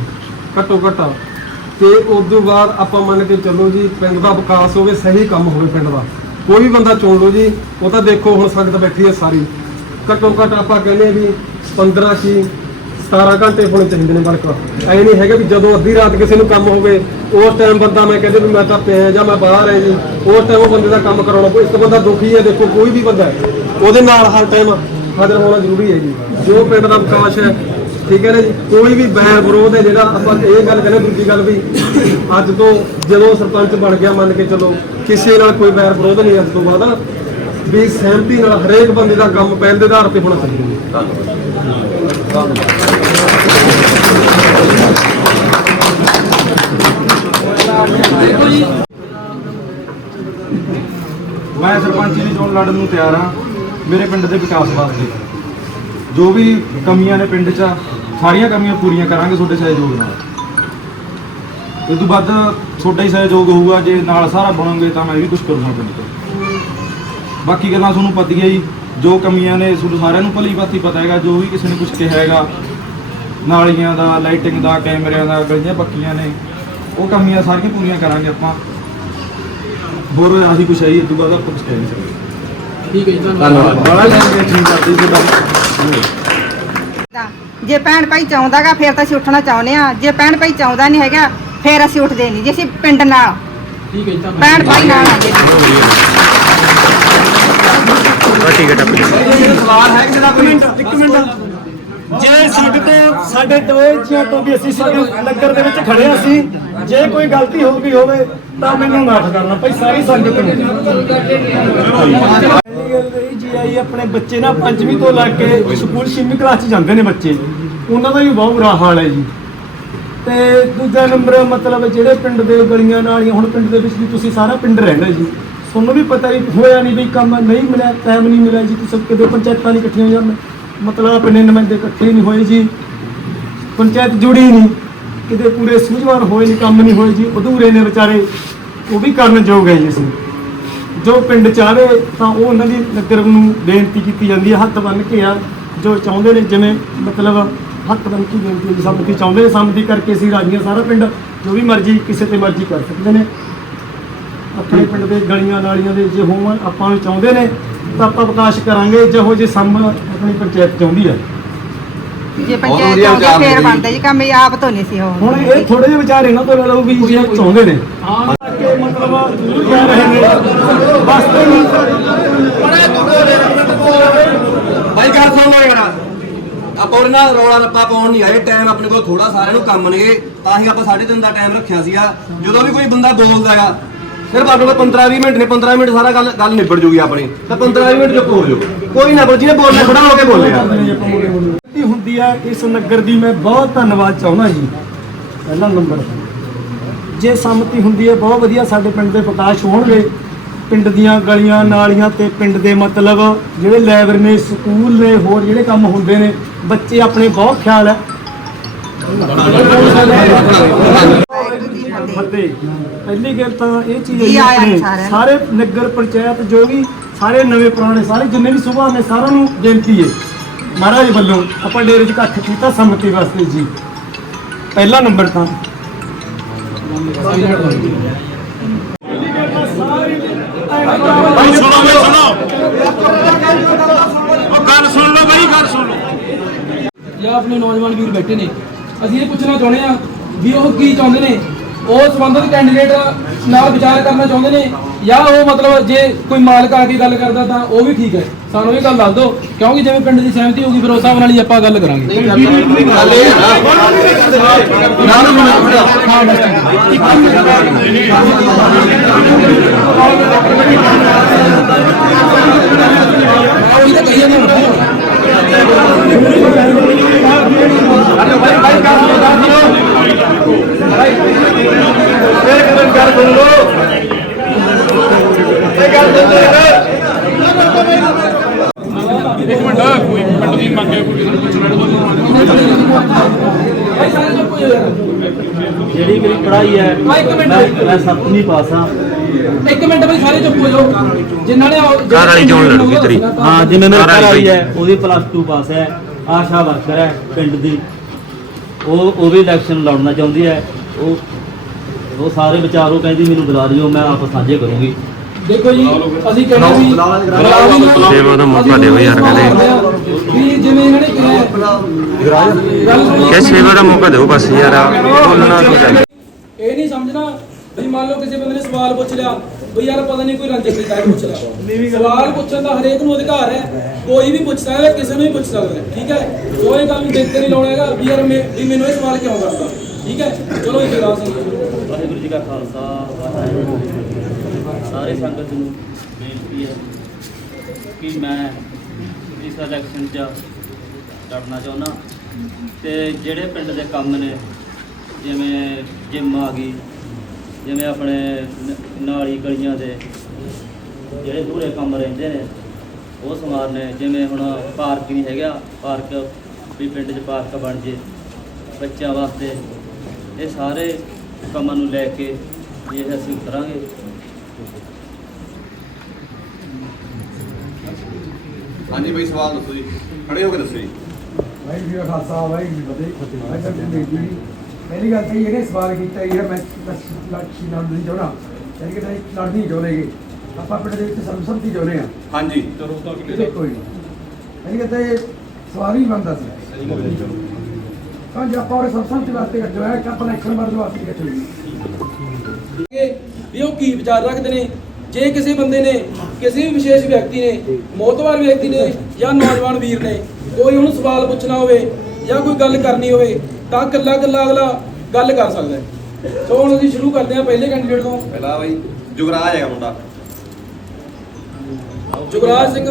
ਘੱਟੋ ਘੱਟ। ਤੇ ਉਸ ਤੋਂ ਬਾਅਦ ਆਪਾਂ ਮੰਨ ਕੇ ਚੱਲੋ ਜੀ, ਪਿੰਡ ਦਾ ਵਿਕਾਸ ਹੋਵੇ, ਸਹੀ ਕੰਮ ਹੋਵੇ ਪਿੰਡ ਦਾ। ਕੋਈ ਵੀ ਬੰਦਾ ਚੁਣ ਲਓ ਜੀ, ਉਹ ਤਾਂ ਦੇਖੋ ਹੁਣ ਸੰਗਤ ਬੈਠੀ ਹੈ ਸਾਰੀ। ਘੱਟੋ ਘੱਟ ਆਪਾਂ ਕਹਿੰਦੇ ਆ ਵੀ 15 ਕੀ 17 ਘੰਟੇ ਹੋਣੇ ਚਾਹੀਦੇ ਨੇ ਬਲਕਿ ਐ ਨਹੀਂ ਹੈਗਾ ਵੀ ਜਦੋਂ ਅੱਧੀ ਰਾਤ ਕਿਸੇ ਨੂੰ ਕੰਮ ਹੋਵੇ, ਉਸ ਟਾਈਮ ਬੰਦਾ ਮੈਂ ਕਹਿੰਦੇ ਵੀ ਮੈਂ ਤਾਂ ਪਿਆ ਜਾਂ ਮੈਂ ਬਾਹਰ ਹੈ ਜੀ, ਉਸ ਟਾਈਮ ਉਹ ਬੰਦੇ ਦਾ ਕੰਮ ਕਰਾਉਣਾ ਕੋਈ ਇੱਕ ਬੰਦਾ ਦੁਖੀ ਹੈ, ਦੇਖੋ, ਕੋਈ ਵੀ ਬੰਦਾ ਹੈ, ਉਹਦੇ ਨਾਲ ਹਰ ਟਾਈਮ ਹਾਜ਼ਰ ਹੋਣਾ ਜ਼ਰੂਰੀ ਹੈ ਜੀ। ਜੋ ਪਿੰਡ ਦਾ ਵਿਕਾਸ ਹੈ, ਠੀਕ ਹੈ ਨਾ ਜੀ? ਕੋਈ ਵੀ ਬੈਰ ਵਿਰੋਧ ਹੈ ਜਿਹੜਾ ਆਪਾਂ ਇਹ ਗੱਲ ਕਹਿੰਦੇ ਦੂਜੀ ਗੱਲ ਵੀ ਅੱਜ ਤੋਂ ਜਦੋਂ ਸਰਪੰਚ ਬਣ ਗਿਆ, ਮੰਨ ਕੇ ਚੱਲੋ, ਕਿਸੇ ਨਾਲ ਕੋਈ ਬੈਰ ਵਿਰੋਧ ਨਹੀਂ, ਅੱਜ ਤੋਂ ਬਾਅਦ ਵੀ ਸਹਿਮਤੀ ਨਾਲ ਹਰੇਕ ਬੰਦੇ ਦਾ ਕੰਮ ਪਹਿਲ ਦੇ ਆਧਾਰ ਤੇ ਹੋਣਾ ਚਾਹੀਦਾ। ਜੀ। ਮੈਂ ਸਰਪੰਚ ਦੀ ਚੋਣ ਲੜਨ ਨੂੰ ਤਿਆਰ ਹਾਂ। ਮੇਰੇ ਪਿੰਡ ਦੇ ਵਿਕਾਸ ਵਾਸਤੇ। ਜੋ ਵੀ ਕਮੀਆਂ ਨੇ ਪਿੰਡ 'ਚ ਸਾਰੀਆਂ ਕਮੀਆਂ ਪੂਰੀਆਂ ਕਰਾਂਗੇ ਤੁਹਾਡੇ ਸਹਿਯੋਗ ਨਾਲ। ਇਹ ਤੋਂ ਵੱਧ ਤੁਹਾਡਾ ਹੀ ਸਹਿਯੋਗ ਹੋਊਗਾ। ਜੇ ਨਾਲ ਸਾਰਾ ਬਣੋਗੇ ਤਾਂ ਮੈਂ ਵੀ ਕੁਝ ਕਰੂੰਗਾ ਪਿੰਡ 'ਚ ਬਾਕੀ ਗੱਲਾਂ ਤੁਹਾਨੂੰ ਪਤਾ ਹੀ ਹੈ ਜੀ ਜੋ ਕਮੀਆਂ ਨੇ ਤੁਹਾਨੂੰ ਸਾਰਿਆਂ ਨੂੰ ਭਲੀ ਭਾਤੀ ਪਤਾ ਹੈਗਾ ਜੋ ਵੀ ਕਿਸੇ ਨੇ ਕੁਝ ਕਿਹਾ ਹੈਗਾ ਨਾਲੀਆਂ ਦਾ ਲਾਈਟਿੰਗ ਦਾ ਕੈਮਰਿਆਂ ਦਾ ਗਲੀਆਂ ਪੱਕੀਆਂ ਨੇ ਉਹ ਕਮੀਆਂ ਸਾਰੀਆਂ ਪੂਰੀਆਂ ਕਰਾਂਗੇ ਆਪਾਂ। ਹੋਰ ਆਹੀ ਕੁਛ ਹੈ ਇਹ ਤੋਂ ਬਾਅਦ ਆਪਾਂ ਕੁਝ ਕਹਿ ਨਹੀਂ ਸਕਦੇ। ਠੀਕ ਹੈ ਜੀ ਧੰਨਵਾਦ। ਬੜਾ ਲੈਂਦੇ ਠੀਕ ਕਰਦੇ ਜੀ ਦਾ। ਜੇ ਭੈਣ ਭਾਈ ਚਾਹੁੰਦਾਗਾ ਫਿਰ ਤਾਂ ਅਸੀਂ ਉੱਠਣਾ ਚਾਹੁੰਦੇ ਆ ਜੇ ਭੈਣ ਭਾਈ ਚਾਹੁੰਦਾ ਨਹੀਂ ਹੈਗਾ ਫਿਰ ਅਸੀਂ ਉੱਠਦੇ ਨਹੀਂ ਜੇ ਅਸੀਂ ਪਿੰਡ ਨਾਲ। ਠੀਕ ਹੈ ਜੀ ਧੰਨਵਾਦ। ਭੈਣ ਭਾਈ ਨਾਲ ਆ ਜੇ। ਬਸ ਠੀਕ ਹੈ ਜੇ ਸਾਡੇ ਤੋਂ ਸਾਡੇ ਟੋਏਚੀਆਂ ਤੋਂ ਵੀ ਅਸੀਂ ਸਾਡੇ ਨਗਰ ਦੇ ਵਿੱਚ ਖੜੇ ਹਾਂ ਸੀ ਜੇ ਕੋਈ ਗਲਤੀ ਹੋ ਗਈ ਹੋਵੇ, ਤਾਂ ਮੈਨੂੰ ਮਾਫ ਕਰਨਾ। ਭਾਈ, ਸਾਰੀ ਸੰਗਤ ਨੂੰ। ਪਹਿਲੀ ਆਪਣੇ ਬੱਚੇ ਨਾ ਪੰਜਵੀਂ ਤੋਂ ਲੱਗ ਕੇ ਸਕੂਲ ਛੇਵੀਂ ਕਲਾਸ 'ਚ ਜਾਂਦੇ ਨੇ ਬੱਚੇ। ਉਹਨਾਂ ਦਾ ਵੀ ਬਹੁਤ ਬੁਰਾ ਹਾਲ ਹੈ ਜੀ। ਤੇ ਦੂਜਾ ਨੰਬਰ ਮਤਲਬ ਜਿਹੜੇ ਪਿੰਡ ਦੇ ਗਲੀਆਂ ਨਾਲੀਆਂ, ਹੁਣ ਪਿੰਡ ਦੇ ਵਿੱਚ ਵੀ ਤੁਸੀਂ ਸਾਰਾ ਪਿੰਡ ਰਹਿੰਦਾ ਜੀ। ਤੁਹਾਨੂੰ ਵੀ ਪਤਾ ਹੀ ਹੋਇਆ ਨਹੀਂ ਵੀ ਕੰਮ ਨਹੀਂ ਮਿਲਿਆ ਟਾਈਮ ਨਹੀਂ ਮਿਲਿਆ ਜੀ ਤੁਸੀਂ ਕਿਤੇ ਪੰਚਾਇਤਾਂ ਨਹੀਂ ਇਕੱਠੀਆਂ ਹੋਈਆਂ ਮਤਲਬ ਆਪਣੇ ਨੁਮਾਇੰਦੇ ਇਕੱਠੇ ਨਹੀਂ ਹੋਏ ਜੀ ਪੰਚਾਇਤ ਜੁੜੀ ਨਹੀਂ ਕਿਤੇ ਪੂਰੇ ਸੂਝਵਾਨ ਹੋਏ ਨਹੀਂ ਕੰਮ ਨਹੀਂ ਹੋਏ ਜੀ ਅਧੂਰੇ ਨੇ ਵਿਚਾਰੇ ਉਹ ਵੀ ਕਰਨ ਯੋਗ ਹੈ ਜੀ ਅਸੀਂ। ਜੋ ਪਿੰਡ ਚਾਹਵੇ ਤਾਂ ਉਹ ਉਹਨਾਂ ਦੀ ਨਗਰ ਨੂੰ ਬੇਨਤੀ ਕੀਤੀ ਜਾਂਦੀ ਹੈ ਹੱਥ ਬੰਨ ਕੇ ਆ ਜੋ ਚਾਹੁੰਦੇ ਨੇ ਜਿਵੇਂ ਮਤਲਬ ਹੱਥ ਬੰਨ ਕੇ ਬੇਨਤੀ ਹੈ ਜੀ, ਚਾਹੁੰਦੇ ਨੇ ਸੰਮਤੀ ਕਰਕੇ ਅਸੀਂ ਰਾਜੀਆਂ ਸਾਰਾ ਪਿੰਡ ਜੋ ਵੀ ਮਰਜ਼ੀ ਕਿਸੇ ਤੇ ਮਰਜ਼ੀ ਕਰ ਸਕਦੇ ਨੇ। ਆਪਣੇ ਪਿੰਡ ਦੇ ਗਲੀਆਂ ਨਾਲੀਆਂ ਦੇ ਜੇ ਹੋਣ ਆਪਾਂ ਨੂੰ ਚਾਹੁੰਦੇ ਨੇ ਤਾਂ ਆਪਾਂ ਵਿਕਾਸ ਕਰਾਂਗੇ ਜਿਹੋ ਜੇ ਸਮ ਆਪਣੀ ਪੰਚਾਇਤ ਚਾਹੁੰਦੀ ਹੈ। ਜੇ ਪੰਚਾਇਤ ਵਧੀਆ ਚਾਹੁੰਦੀ ਆ, ਵਿਚਾਰ ਫਿਰ ਬਣਦਾ ਜੀ ਕੰਮ ਇਹ ਆਪ ਤੋਂ ਨਹੀਂ ਸੀ ਉਹ ਹੁਣ ਇਹ ਥੋੜੇ ਜਿਹੇ ਵਿਚਾਰ ਇਹਨਾਂ ਤੋਂ ਲੈ ਲਓ ਵੀ ਜੇ ਚਾਹੁੰਦੇ ਨੇ। ਹਾਂ ਕਿ ਮਤਲਬ ਜ਼ਰੂਰ ਕਹਿ ਰਹੇ ਨੇ। ਬਸ ਤੇ ਭਾਈ ਸੁਣ ਆਪਾਂ ਉਹਦੇ ਨਾਲ ਰੌਲਾ ਰੱਪਾ ਪਾਉਣ ਨਹੀਂ ਆਏ। ਟਾਈਮ ਆਪਣੇ ਕੋਲ ਥੋੜਾ ਸਾਰਿਆਂ ਨੂੰ ਕੰਮ ਤਾਂ ਹੀ ਆਪਾਂ 3:30 ਦਾ ਟਾਈਮ ਰੱਖਿਆ ਸੀਗਾ। ਜਦੋਂ ਵੀ ਕੋਈ ਬੰਦਾ ਬੋਲਦਾ ਹੈਗਾ ਸਿਰਫ ਆਪਣੇ ਕੋਲ 15-20 ਮਿੰਟ ਨੇ 15 ਮਿੰਟ ਸਾਰਾ ਗੱਲ ਗੱਲ ਨਿਬੜ ਜੂਗੀ ਆਪਣੀ। ਤਾਂ 15-20 ਮਿੰਟ ਚੁੱਪ ਹੋ ਜਾਓ। ਕੋਈ ਨਾ ਜਿਹਨੇ ਬੋਲਣਾ, ਖੜਾ ਹੋ ਕੇ ਬੋਲਿਆ ਕੀ ਹੁੰਦੀ ਹੈ ਇਸ ਨਗਰ ਦੀ ਮੈਂ ਬਹੁਤ ਧੰਨਵਾਦ ਚਾਹੁੰਦਾ ਜੀ। ਪਹਿਲਾ ਨੰਬਰ। ਜੇ ਸੰਮਤੀ ਹੁੰਦੀ ਹੈ ਬਹੁਤ ਵਧੀਆ ਸਾਡੇ ਪਿੰਡ ਦੇ ਪ੍ਰਕਾਸ਼ ਹੋਣਗੇ। ਪਿੰਡ ਦੀਆਂ ਗਲੀਆਂ, ਨਾਲੀਆਂ ਤੇ ਪਿੰਡ ਦੇ ਮਤਲਬ, ਜਿਹੜੇ ਲੈਬਰ ਨੇ, ਸਕੂਲ ਨੇ, ਹੋਰ ਜਿਹੜੇ ਕੰਮ ਹੁੰਦੇ ਨੇ, ਬੱਚੇ ਆਪਣੇ ਬਹੁਤ ਖਿਆਲ ਹੈ ਫਤਿਹ ਪਹਿਲੀ ਗੱਲ ਤਾਂ ਇਹ ਚੀਜ਼ ਹੈ ਜੀ ਆਇਆਂ ਆਪਣੇ ਸਾਰਿਆਂ ਨੂੰ। ਸਾਰੇ ਨਗਰ ਪੰਚਾਇਤ ਜੋ ਵੀ ਸਾਰੇ ਨਵੇਂ ਪੁਰਾਣੇ ਸਾਰੇ ਜਿੰਨੇ ਵੀ ਸੁਭਾ ਨੇ ਸਾਰਿਆਂ ਨੂੰ ਬੇਨਤੀ ਹੈ। ਮਹਾਰਾਜ ਵੱਲੋਂ ਆਪਾਂ ਡੇਰੇ 'ਚ ਇਕੱਠ ਕੀਤਾ ਸੰਮਤੀ ਵਾਸਤੇ ਜੀ। ਪਹਿਲਾ ਨੰਬਰ ਤਾਂ। ਭਾਈ ਸੁਣੋ ਬਈ ਸੁਣੋ। ਉਹ ਗੱਲ ਸੁਣ ਲਓ ਬਈ ਗੱਲ ਸੁਣ ਲਓ। ਜਾਂ ਆਪਣੇ ਨੌਜਵਾਨ ਵੀਰ ਬੈਠੇ ਨੇ। ਅਸੀਂ ਇਹ ਪੁੱਛਣਾ ਚਾਹੁੰਦੇ ਆ ਵੀ ਉਹ ਕੀ ਚਾਹੁੰਦੇ ਨੇ? ਉਹ ਸੰਬੰਧਿਤ ਕੈਂਡੀਡੇਟ ਨਾਲ ਵਿਚਾਰ ਕਰਨਾ ਚਾਹੁੰਦੇ ਨੇ ਜਾਂ ਉਹ ਮਤਲਬ ਜੇ ਕੋਈ ਮਾਲਕ ਆ ਕੇ ਗੱਲ ਕਰਦਾ ਤਾਂ ਉਹ ਵੀ ਠੀਕ ਹੈ। ਸਾਨੂੰ ਇਹ ਗੱਲ ਦੱਸ ਦਿਓ ਕਿਉਂਕਿ ਜਿਵੇਂ ਪਿੰਡ ਦੀ ਸਹਿਮਤੀ ਹੋਊਗੀ ਫਿਰ ਉਸ ਹਿਸਾਬ ਨਾਲ ਹੀ ਆਪਾਂ ਗੱਲ ਕਰਾਂਗੇ। ਜਿਹੜੀ ਮੇਰੀ ਪੜ੍ਹਾਈ ਹੈ ਭਾਈ ਇੱਕ ਮਿੰਟ। ਮੈਂ ਸੱਤਵੀਂ ਪਾਸ ਹਾਂ। ਇੱਕ ਮਿੰਟ ਬਈ ਸਾਰੇ ਚੁੱਪ ਹੋ ਜਾਓ। ਜਿਨ੍ਹਾਂ ਨੇ ਉਹ- ਘਰ ਵਾਲੀ ਚੋਣ ਲੜੂਗੀ ਤੇਰੀ। ਹਾਂ ਜਿਵੇਂ ਮੇਰੇ ਘਰ ਵਾਲੀ ਘਰ ਵਾਲੀ ਬਾਈ। ਹੈ ਉਹਦੀ ਪਲੱਸ 2 ਪਾਸ ਹੈ। ਆਸ਼ਾ ਵਰਕਰ ਹੈ ਪਿੰਡ ਦੀ। ਉਹ ਉਹ ਵੀ ਇਲੈਕਸ਼ਨ ਲੜਨਾ ਚਾਹੁੰਦੀ ਹੈ। ਉਹ ਉਹ ਸਾਰੇ ਵਿਚਾਰੋ ਕਹਿੰਦੀ ਮੈਨੂੰ ਬੁਲਾ ਲਿਓ ਮੈਂ ਆਪ ਸਾਂਝੇ ਕਰੂੰਗੀ। ਦੇਖੋ ਜੀ ਅਸੀਂ ਕਹਿੰਦੇ ਵੀ ਸੇਵਾ ਦਾ ਮੌਕਾ ਦਿਓ ਯਾਰ ਕਹਿੰਦੇ। ਵੀ ਜਿਵੇਂ ਇਹਨਾਂ ਨੇ ਕਿਹਾ ਗੱਲ ਕਿ ਸੇਵਾ ਦਾ ਮੌਕਾ ਦਿਓ ਬਸ ਯਾਰ ਬੋਲਣਾ ਤੂੰ ਚਾਹੀਦਾ ਇਹ ਨਹੀਂ ਸਮਝਣਾ ਵੀ ਮੰਨ ਲਓ ਕਿਸੇ ਬੰਦੇ ਨੇ ਸਵਾਲ ਪੁੱਛ ਲਿਆ ਵੀ ਯਾਰ ਪਤਾ ਨਹੀਂ ਕੋਈ ਰੰਜਿਸ਼ ਦੀ ਕਾਹੇ ਪੁੱਛ ਲਿਆ। ਸਵਾਲ ਪੁੱਛਣ ਦਾ ਹਰੇਕ ਨੂੰ ਅਧਿਕਾਰ ਹੈ। ਕੋਈ ਵੀ ਪੁੱਛ ਸਕਦਾ ਹੈ, ਕਿਸੇ ਨੂੰ ਵੀ ਪੁੱਛ ਸਕਦਾ ਠੀਕ ਹੈ? ਜੋ ਇਹ ਗੱਲ ਨੂੰ ਦੇਖ ਕੇ ਨਹੀਂ ਲਾਉਣਾ ਹੈਗਾ ਵੀ ਯਾਰ ਵੀ ਮੈਨੂੰ ਇਹ ਸਵਾਲ ਕਿਉਂ ਕਰਦਾ? ਠੀਕ ਹੈ? ਚਲੋ ਇਹ ਗੱਲ ਸੁਣੋ ਵਾਹਿਗੁਰੂ ਜੀ ਕਾ ਖਾਲਸਾ, ਵਾਹਿਗੁਰੂ ਜੀ ਕੀ ਫਤਿਹ। ਸਾਰੇ ਸੰਗਤ ਨੂੰ ਬੇਨਤੀ ਹੈ ਕਿ ਮੈਂ ਇਸ ਇਲੈਕਸ਼ਨ 'ਚ ਲੜਨਾ ਚਾਹੁੰਦਾ। ਤੇ ਜਿਹੜੇ ਪਿੰਡ ਦੇ ਕੰਮ ਨੇ, ਜਿਵੇਂ ਜਿਮ ਆ ਗਈ, ਜਿਵੇਂ ਆਪਣੇ ਨਾਲੀ ਗਲੀਆਂ ਦੇ ਜਿਹੜੇ ਦੂਰੇ ਕੰਮ ਰਹਿੰਦੇ ਨੇ, ਉਹ ਸਮਾਰਨੇ। ਜਿਵੇਂ ਹੁਣ ਪਾਰਕ ਨਹੀਂ ਹੈਗਾ, ਪਾਰਕ ਵੀ ਪਿੰਡ 'ਚ ਪਾਰਕ ਬਣ ਜੇ ਬੱਚਿਆਂ ਵਾਸਤੇ। ਇਹ ਸਾਰੇ ਕੰਮਾਂ ਨੂੰ ਲੈ ਕੇ ਇਹ ਅਸੀਂ ਕਰਾਂਗੇ। ਹਾਂਜੀ ਬਈ ਸਵਾਲ ਦੱਸੋ ਜੀ। ਖੜੇ ਹੋ ਕੇ ਦੱਸੋ ਜੀ। ਵਾਹਿਗੁਰੂ ਜੀ ਖਾਲਸਾ ਵਾਹਿਗੁਰੂ ਜੀ ਫਤਿਹ। ਮੈਂ ਸਭ ਨੂੰ ਜੀ। ਪਹਿਲੀ ਗੱਲ ਤਾਂ ਇਹਨੇ ਸਵਾਲ ਕੀਤਾ ਇਹ ਮੈਂ ਲੜਕੀ ਨਾਲ ਨਹੀਂ ਚਾਹਣਾ ਯਾਨੀ ਕਿ ਨਹੀਂ ਲੜਨੀ ਨਹੀਂ ਚਾਹੁੰਦੇ ਆਪਾਂ ਪਿੰਡ ਦੇ ਵਿੱਚ ਸਰਬਸੰਮਤੀ ਚਾਹੁੰਦੇ ਆ ਹਾਂਜੀ। ਕਿਤੇ ਕੋਈ ਨਹੀਂ ਯਾਨੀ ਕਿ ਤਾਂ ਇਹ ਸਵਾਲ ਹੀ ਬਣਦਾ ਸੀ। ਤਾਂ ਜੇ ਆਪਾਂ ਉਹ ਸਰਬਸੰਮਤੀ ਵਾਸਤੇ ਇਕੱਠੇ ਹੋਇਆ ਕਿ ਆਪਾਂ ਇਲੈਕਸ਼ਨ ਬਾਰੇ ਵਾਸਤੇ ਕਿ ਵੀ ਉਹ ਕੀ ਵਿਚਾਰ ਰੱਖਦੇ ਨੇ? ਜੇ ਕਿਸੇ ਬੰਦੇ ਨੇ ਕਿਸੇ ਵੀ ਵਿਸ਼ੇਸ਼ ਵਿਅਕਤੀ ਨੇ ਮੋਤਵਾਰ ਵਿਅਕਤੀ ਨੇ ਜਾਂ ਨੌਜਵਾਨ ਵੀਰ ਨੇ ਕੋਈ ਉਹਨੂੰ ਸਵਾਲ ਪੁੱਛਣਾ ਹੋਵੇ ਜਾਂ ਕੋਈ ਗੱਲ ਕਰਨੀ ਹੋਵੇ ਤਾਂ ਕੱਲਾ ਕੱਲਾ ਅਗਲਾ ਗੱਲ ਕਰ ਸਕਦਾ ਹੈ। ਸੋ ਹੁਣ ਅਸੀਂ ਸ਼ੁਰੂ ਕਰਦੇ ਹਾਂ ਪਹਿਲੇ ਕੈਂਡੀਡੇਟ ਤੋਂ। ਪਹਿਲਾ ਬਈ ਜੁਗਰਾਜ ਹੈਗਾ ਮੁੰਡਾ। ਜੁਗਰਾਜ ਸਿੰਘ।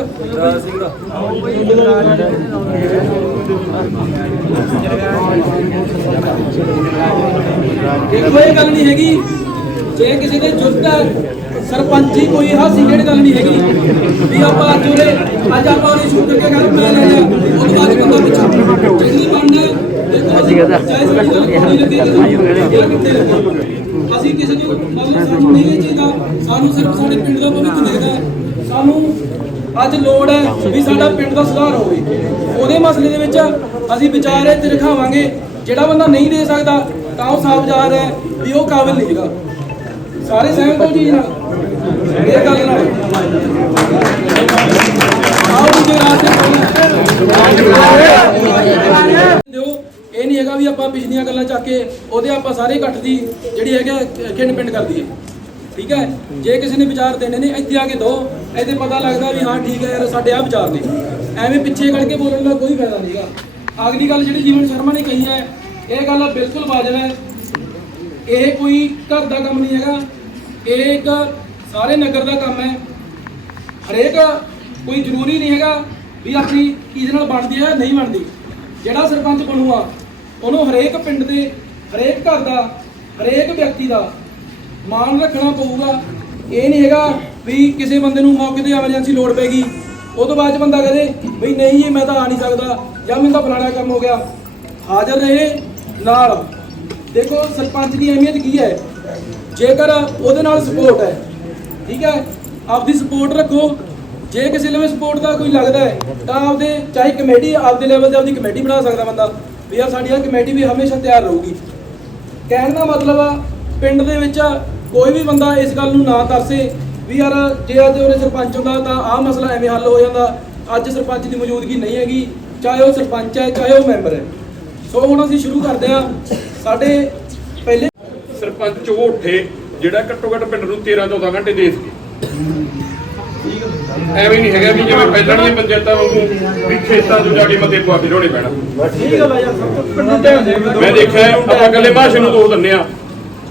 ਦੇਖੋ ਇਹ ਗੱਲ ਨਹੀਂ ਹੈਗੀ। ਜੇ ਕਿਸੇ ਦੇ ਜੁਰਤ ਹੈ ਸਰਪੰਚੀ ਕੋਈ ਹਾਸੀ ਜਿਹੜੀ ਗੱਲ ਨਹੀਂ ਹੈਗੀ। ਵੀ ਆਪਾਂ ਅੱਜ ਅੱਜ ਆਪਾਂ ਉਹਨੇ ਸ਼ੁਰੂ ਕਰਕੇ ਗੱਲ ਮੈਂ ਲੈ ਲਿਆ ਉਹਦੇ ਬਾਅਦ ਬੰਦਾ ਪਿੱਛੇ। ਜਿਹੜੀ ਬਣਨਾ ਦੇਖੋ ਅਸੀਂ ਅਸੀਂ ਕਿਸੇ ਨੂੰ ਮਤਲਬ ਸਾਨੂੰ ਨਹੀਂ ਇਹ ਚਾਹੀਦਾ ਸਾਨੂੰ ਸਿਰਫ ਸਾਡੇ ਪਿੰਡ ਦਾ ਭਵਿੱਖ ਦੇਖਦਾ। ਹੈ। ਸਾਨੂੰ ਅੱਜ ਲੋੜ ਹੈ ਵੀ ਸਾਡਾ ਪਿੰਡ ਦਾ ਸੁਧਾਰ ਹੋਵੇ। ਉਹਦੇ ਮਸਲੇ ਦੇ ਵਿੱਚ ਅਸੀਂ ਵਿਚਾਰ ਇੱਥੇ ਰਖਾਵਾਂਗੇ। ਜਿਹੜਾ ਬੰਦਾ ਨਹੀਂ ਦੇ ਸਕਦਾ, ਤਾਂ ਉਹ ਸਾਫ਼ ਜ਼ਾਹਰ ਹੈ ਵੀ ਉਹ ਕਾਬਿਲ ਨਹੀਂ ਹੈਗਾ। ਸਾਰੇ ਸਹਿਮਤ ਹੋ ਜੀ ਨਾਲ ਇਹ ਗੱਲ ਨਾਲ ਆਓ ਜੀ ਰਾਤ ਦਿਓ ਇਹ ਨਹੀਂ ਹੈਗਾ ਵੀ ਆਪਾਂ ਪਿਛਲੀਆਂ ਗੱਲਾਂ ਚੱਕ ਕੇ ਉਹਦੇ ਆਪਾਂ ਸਾਰੇ ਇਕੱਠ ਦੀ ਜਿਹੜੀ ਹੈਗਾ ਖਿੰਡ ਪਿੰਡ ਕਰ ਦਈਏ। ਠੀਕ ਹੈ? ਜੇ ਕਿਸੇ ਨੇ ਵਿਚਾਰ ਦੇਣੇ ਨੇ, ਇੱਥੇ ਆ ਕੇ ਦੋ। ਇਹਦੇ ਪਤਾ ਲੱਗਦਾ ਵੀ ਹਾਂ ਠੀਕ ਹੈ ਯਾਰ, ਸਾਡੇ ਆ ਵਿਚਾਰ ਨੇ। ਐਵੇਂ ਪਿੱਛੇ ਕੱਢ ਕੇ ਬੋਲਣ ਦਾ ਕੋਈ ਫਾਇਦਾ ਨਹੀਂਗਾ ਅਗਲੀ ਗੱਲ ਜਿਹੜੀ ਜੀਵਨ ਸ਼ਰਮਾ ਨੇ ਕਹੀ ਹੈ, ਇਹ ਗੱਲ ਬਿਲਕੁਲ ਵਾਜਬ ਹੈ। ਇਹ ਕੋਈ ਘਰ ਦਾ ਕੰਮ ਨਹੀਂ ਹੈਗਾ। ਇਹ ਇੱਕ ਸਾਰੇ ਨਗਰ ਦਾ ਕੰਮ ਹੈ। ਹਰੇਕ ਕੋਈ ਜ਼ਰੂਰੀ ਨਹੀਂ ਹੈਗਾ ਵੀ ਆਪਣੀ ਕਿਹਦੇ ਨਾਲ ਬਣਦੀ ਹੈ ਨਹੀਂ ਬਣਦੀ। ਜਿਹੜਾ ਸਰਪੰਚ ਬਣੂਗਾ, ਉਹਨੂੰ ਹਰੇਕ ਪਿੰਡ ਦੇ, ਹਰੇਕ ਘਰ ਦਾ, ਹਰੇਕ ਵਿਅਕਤੀ ਦਾ ਮਾਣ ਰੱਖਣਾ ਪਊਗਾ। ਇਹ ਨਹੀਂ ਹੈਗਾ ਵੀ ਕਿਸੇ ਬੰਦੇ ਨੂੰ ਮੌਕੇ ਤੇ ਐਮਰਜੈਂਸੀ ਲੋੜ ਪੈਗੀ ਉਹ ਤੋਂ ਬਾਅਦ ਚ ਬੰਦਾ ਕਹਦੇ ਵੀ ਨਹੀਂ ਜੀ ਮੈਂ ਤਾਂ ਆ ਨਹੀਂ ਸਕਦਾ, ਜਾਂ ਮੈਨੂੰ ਤਾਂ ਫਲਾਣਾ ਕੰਮ ਹੋ ਗਿਆ। ਹਾਜ਼ਰ ਰਹੇ ਨਾਲ। ਦੇਖੋ, ਸਰਪੰਚ ਦੀ ਅਹਿਮੀਅਤ ਕੀ ਹੈ? ਜੇਕਰ ਉਹਦੇ ਨਾਲ ਸਪੋਰਟ ਹੈ, ਠੀਕ ਹੈ? ਆਪਦੀ ਸਪੋਰਟ ਰੱਖੋ। ਜੇ ਕਿਸੇ ਲੈਵਲ ਸਪੋਰਟ ਦਾ ਕੋਈ ਲੱਗਦਾ ਹੈ, ਤਾਂ ਆਪਦੇ, ਚਾਹੇ ਕਮੇਟੀ ਆਪਦੇ ਲੈਵਲ ਤੇ ਆਪਦੀ ਕਮੇਟੀ ਬਣਾ ਸਕਦਾ ਬੰਦਾ, ਵੀ ਯਾਰ ਸਾਡੀ ਇਹ ਕਮੇਟੀ ਵੀ ਹਮੇਸ਼ਾ ਤਿਆਰ ਰਹੂਗੀ। ਕਹਿਣ ਦਾ ਮਤਲਬ ਆ, ਪਿੰਡ ਦੇ ਵਿੱਚ ਕੋਈ ਵੀ ਬੰਦਾ ਇਸ ਗੱਲ ਨੂੰ ਨਾ ਤਰਸੇ ਵੀ ਯਾਰ ਜੇ ਅੱਜ ਉਹਨੇ ਸਰਪੰਚ ਹੁੰਦਾ ਤਾਂ ਆਹ ਮਸਲਾ ਐਵੇਂ ਹੱਲ ਹੋ ਜਾਂਦਾ। ਅੱਜ ਸਰਪੰਚ ਦੀ ਮੌਜੂਦਗੀ ਨਹੀਂ ਹੈਗੀ ਚਾਹੇ ਉਹ ਸਰਪੰਚ ਹੈ ਚਾਹੇ ਉਹ ਮੈਂਬਰ ਹੈ। ਸੋ ਹੁਣ ਅਸੀਂ ਸ਼ੁਰੂ ਕਰਦੇ ਹਾਂ। ਸਾਡੇ ਪਹਿਲੇ ਸਰਪੰਚ ਉਹ ਉੱਠੇ ਜਿਹੜਾ ਘੱਟੋ ਘੱਟ ਪਿੰਡ ਨੂੰ 13 14 ਘੰਟੇ ਦੇ ਸਕੇ। ਐਵੇਂ ਨਹੀਂ ਹੈਗਾ ਵੀ ਜਿਵੇਂ ਪਹਿਲਾਂ ਦੀਆਂ ਪੰਚਾਇਤਾਂ ਵਾਂਗੂ ਵੀ ਖੇਤਾਂ 'ਚ ਜਾ ਕੇ ਮਤੇ ਪਵਾ ਕੇ ਰੋਣੇ ਪੈਣਾ। ਮੈਂ ਦੇਖਿਆ ਆਪਾਂ ਕੱਲੇ ਮਾਸ਼ੇ ਨੂੰ ਦੋ ਦਿੰਨੇ ਆ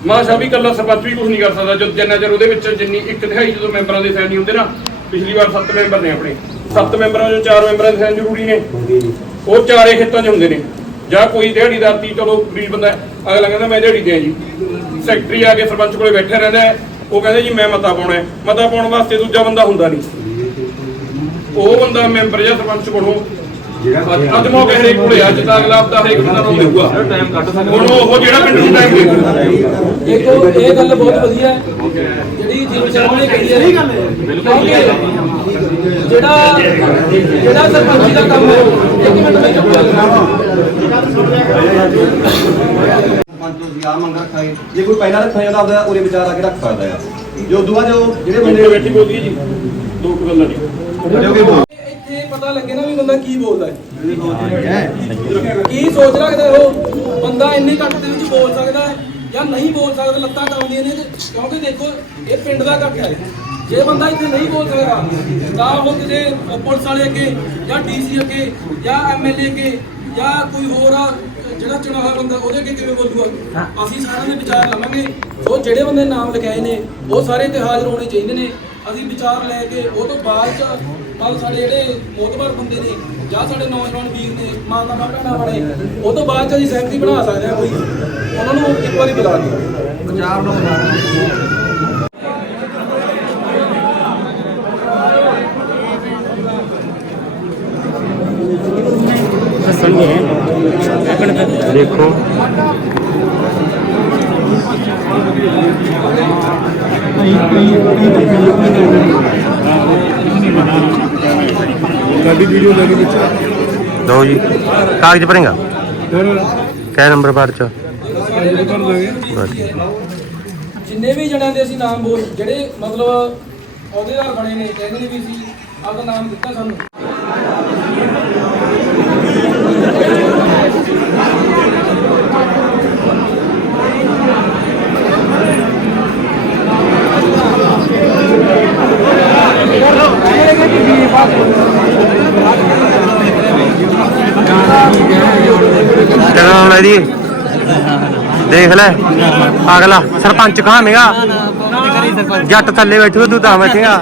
ਮਾਸ਼ਾ ਵੀ ਕੱਲਾ ਸਰਪੰਚ ਵੀ ਕੁਝ ਨਹੀਂ ਕਰ ਸਕਦਾ ਜਦ ਜਿੰਨਾ ਚਿਰ ਉਹਦੇ ਵਿੱਚ ਜਿੰਨੀ ਇੱਕ ਦਿਹਾਈ ਜਦੋਂ ਮੈਂਬਰਾਂ ਦੇ ਸਾਈਨ ਨਹੀਂ ਹੁੰਦੇ ਨਾ ਪਿਛਲੀ ਵਾਰ 7 ਮੈਂਬਰ ਨੇ ਆਪਣੇ। 7 ਮੈਂਬਰਾਂ ਚੋਂ 4 ਮੈਂਬਰਾਂ ਦੇ ਸਾਈਨ ਜ਼ਰੂਰੀ ਨੇ। ਉਹ ਚਾਰੇ ਖੇਤਾਂ 'ਚ ਹੁੰਦੇ ਨੇ। ਜਾਂ ਕੋਈ ਦਿਹਾੜੀਦਾਰ ਤੀ ਚਲੋ ਗਰੀਬ ਬੰਦਾ ਅਗਲਾ ਕਹਿੰਦਾ ਮੈਂ ਦਿਹਾੜੀ ਦਿਆਂ ਜੀ। ਸੈਕਟਰੀ ਆ ਕੇ ਸਰਪੰਚ ਕੋਲੇ ਬੈਠਾ ਰਹਿੰਦਾ ਉਹ ਕਹਿੰਦਾ ਜੀ ਮੈਂ ਮਤਾ ਪਾਉਣਾ ਹੈ। ਮਤਾ ਪਾਉਣ ਵਾਸਤੇ ਦੂਜਾ ਬੰਦਾ ਹੁੰਦਾ ਨਹੀਂ। ਉਹ ਬੰਦਾ ਮੈਂਬਰ ਜਾਂ ਸਰਪੰਚ ਬਣੋ ਅੱਜ- ਅੱਜ ਮੌਕੇ ਹਰੇਕ ਕੋਲੇ ਆ, ਅੱਜ ਤਾਂ ਅਗਲਾ ਹਫਤਾ ਹਰੇਕ ਬੰਦਾ ਨੂੰ ਦੇਊਗਾ ਟਾਈਮ ਕੱਢ ਸਕਦਾ। ਹੁਣ ਉਹ ਜਿਹੜਾ ਪਿੰਡ ਨੂੰ ਟਾਈਮ ਦੇਊਗਾ ਦੇਖੋ ਇਹ ਗੱਲ ਬਹੁਤ ਵਧੀਆ ਹੈ। ਜਿਹੜੀ ਜੀਵਨ ਸ਼ਰਮਾ ਨੇ ਕਹੀ ਹੈ ਸਹੀ ਗੱਲ ਹੈ ਜਿਹੜਾ ਜਿਹੜਾ ਸਰਪੰਚੀ ਦਾ ਕੰਮ ਹੈ ਇੱਕ ਮਿੰਟ ਵਿੱਚ ਚੁੱਪ ਕਰ ਜਾਣਾ ਪੰਜ ਤੋਂ ਯਾਰ ਮੰਗ ਰੱਖਾਂਗੇ। ਜੇ ਕੋਈ ਪਹਿਲਾਂ ਰੱਖਣਾ ਚਾਹੁੰਦਾ ਆਪਦਾ ਉਰੇ ਵਿਚਾਰ ਆ ਕੇ ਰੱਖ ਸਕਦਾ ਆ ਜੋ ਬਾਅਦ ਜੋ ਜਿਹੜੇ ਬੰਦੇ ਬੈਠੀ ਬੋਲਦੀ ਹੈ ਜੀ। ਦੋ ਕੁ ਗੱਲਾਂ ਜੀ ਕੋਈ ਇੱਥੇ ਪਤਾ ਲੱਗੇ ਨਾ ਵੀ ਬੰਦਾ ਕੀ ਬੋਲਦਾ ਹੈ। ਕੀ ਸੋਚ ਰੱਖਦਾ ਹੈ ਉਹ? ਬੰਦਾ ਇੰਨੀ ਘੱਟ ਦੇ ਵਿੱਚ ਬੋਲ ਸਕਦਾ ਹੈ ਜਾਂ ਨਹੀਂ ਬੋਲ ਸਕਦਾ ਲੱਤਾਂ ਕਾਉਂਦੀਆਂ ਨੇ ਕਿਉਂਕਿ ਦੇਖੋ ਇਹ ਪਿੰਡ ਦਾ ਇਕੱਠ ਹੈ। ਜੇ ਬੰਦਾ ਇੱਥੇ ਨਹੀਂ ਬੋਲ ਸਕਦਾ ਤਾਂ ਉਹ ਕਿਸੇ ਪੁਲਿਸ ਵਾਲੇ ਅੱਗੇ ਜਾਂ ਡੀਸੀ ਅੱਗੇ ਜਾਂ ਐਮਐਲਏ ਅੱਗੇ ਜਾਂ ਕੋਈ ਹੋਰ ਆ ਜਿਹੜਾ ਹੋਇਆ ਬੰਦਾ ਉਹਦੇ ਅੱਗੇ ਕਿਵੇਂ ਬੋਲੂਗਾ? ਅਸੀਂ ਸਾਰਿਆਂ ਦੇ ਵਿਚਾਰ ਲਵਾਂਗੇ। ਸੋ ਜਿਹੜੇ ਬੰਦੇ ਨਾਮ ਲਿਖਾਏ ਨੇ ਉਹ ਸਾਰੇ ਤੇ ਹਾਜ਼ਰ ਹੋਣੇ ਚਾਹੀਦੇ ਨੇ। ਅਸੀਂ ਵਿਚਾਰ ਲੈ ਕੇ ਉਹ ਤੋਂ ਬਾਅਦ ਨਾਲ ਸਾਡੇ ਜਿਹੜੇ ਮੋਤਬਰ ਬੰਦੇ ਨੇ ਜਾਂ ਸਾਡੇ ਨੌਜਵਾਨ ਵੀਰ ਨੇ ਮਾਤਾ ਦਾ ਭੈਣਾਂ ਵਾਲੇ ਉਹ ਤੋਂ ਬਾਅਦ ਚ ਅਸੀਂ ਸਹਿਮਤੀ ਬਣਾ ਸਕਦੇ ਹਾਂ ਕੋਈ ਉਹਨਾਂ ਨੂੰ ਇੱਕ ਵਾਰੀ ਬੁਲਾ ਕੇ ਪੰਜਾਬ ਨੂੰ ਦੇਖੋ। ਸਾਡੀ ਵੀਡੀਓ ਲੈ ਕੇ ਵਿੱਚ ਲਓ ਜੀ। ਕਾਗਜ਼ ਭਰੇਗਾ? ਕੈ ਨੰਬਰ ਬਾਰ ਚ? ਜਿੰਨੇ ਵੀ ਜਣਿਆਂ ਦੇ ਅਸੀਂ ਨਾਮ ਬੋਲ ਜਿਹੜੇ ਮਤਲਬ ਅਹੁਦੇਦਾਰ ਬਣੇ ਨੇ ਕਹਿੰਦੇ ਨੇ ਵੀ ਅਸੀਂ ਆਪਦਾ ਨਾਮ ਦਿੱਤਾ ਸਾਨੂੰ। ਲੈ ਦੀ ਦੇਖ ਲੈ। ਅਗਲਾ ਸਰਪੰਚ ਕਹਾਵੇਂਗਾ ਜੱਟ ਥੱਲੇ ਬੈਠੂ ਤੂੰ ਤਾਂ ਬੈਠੇਗਾ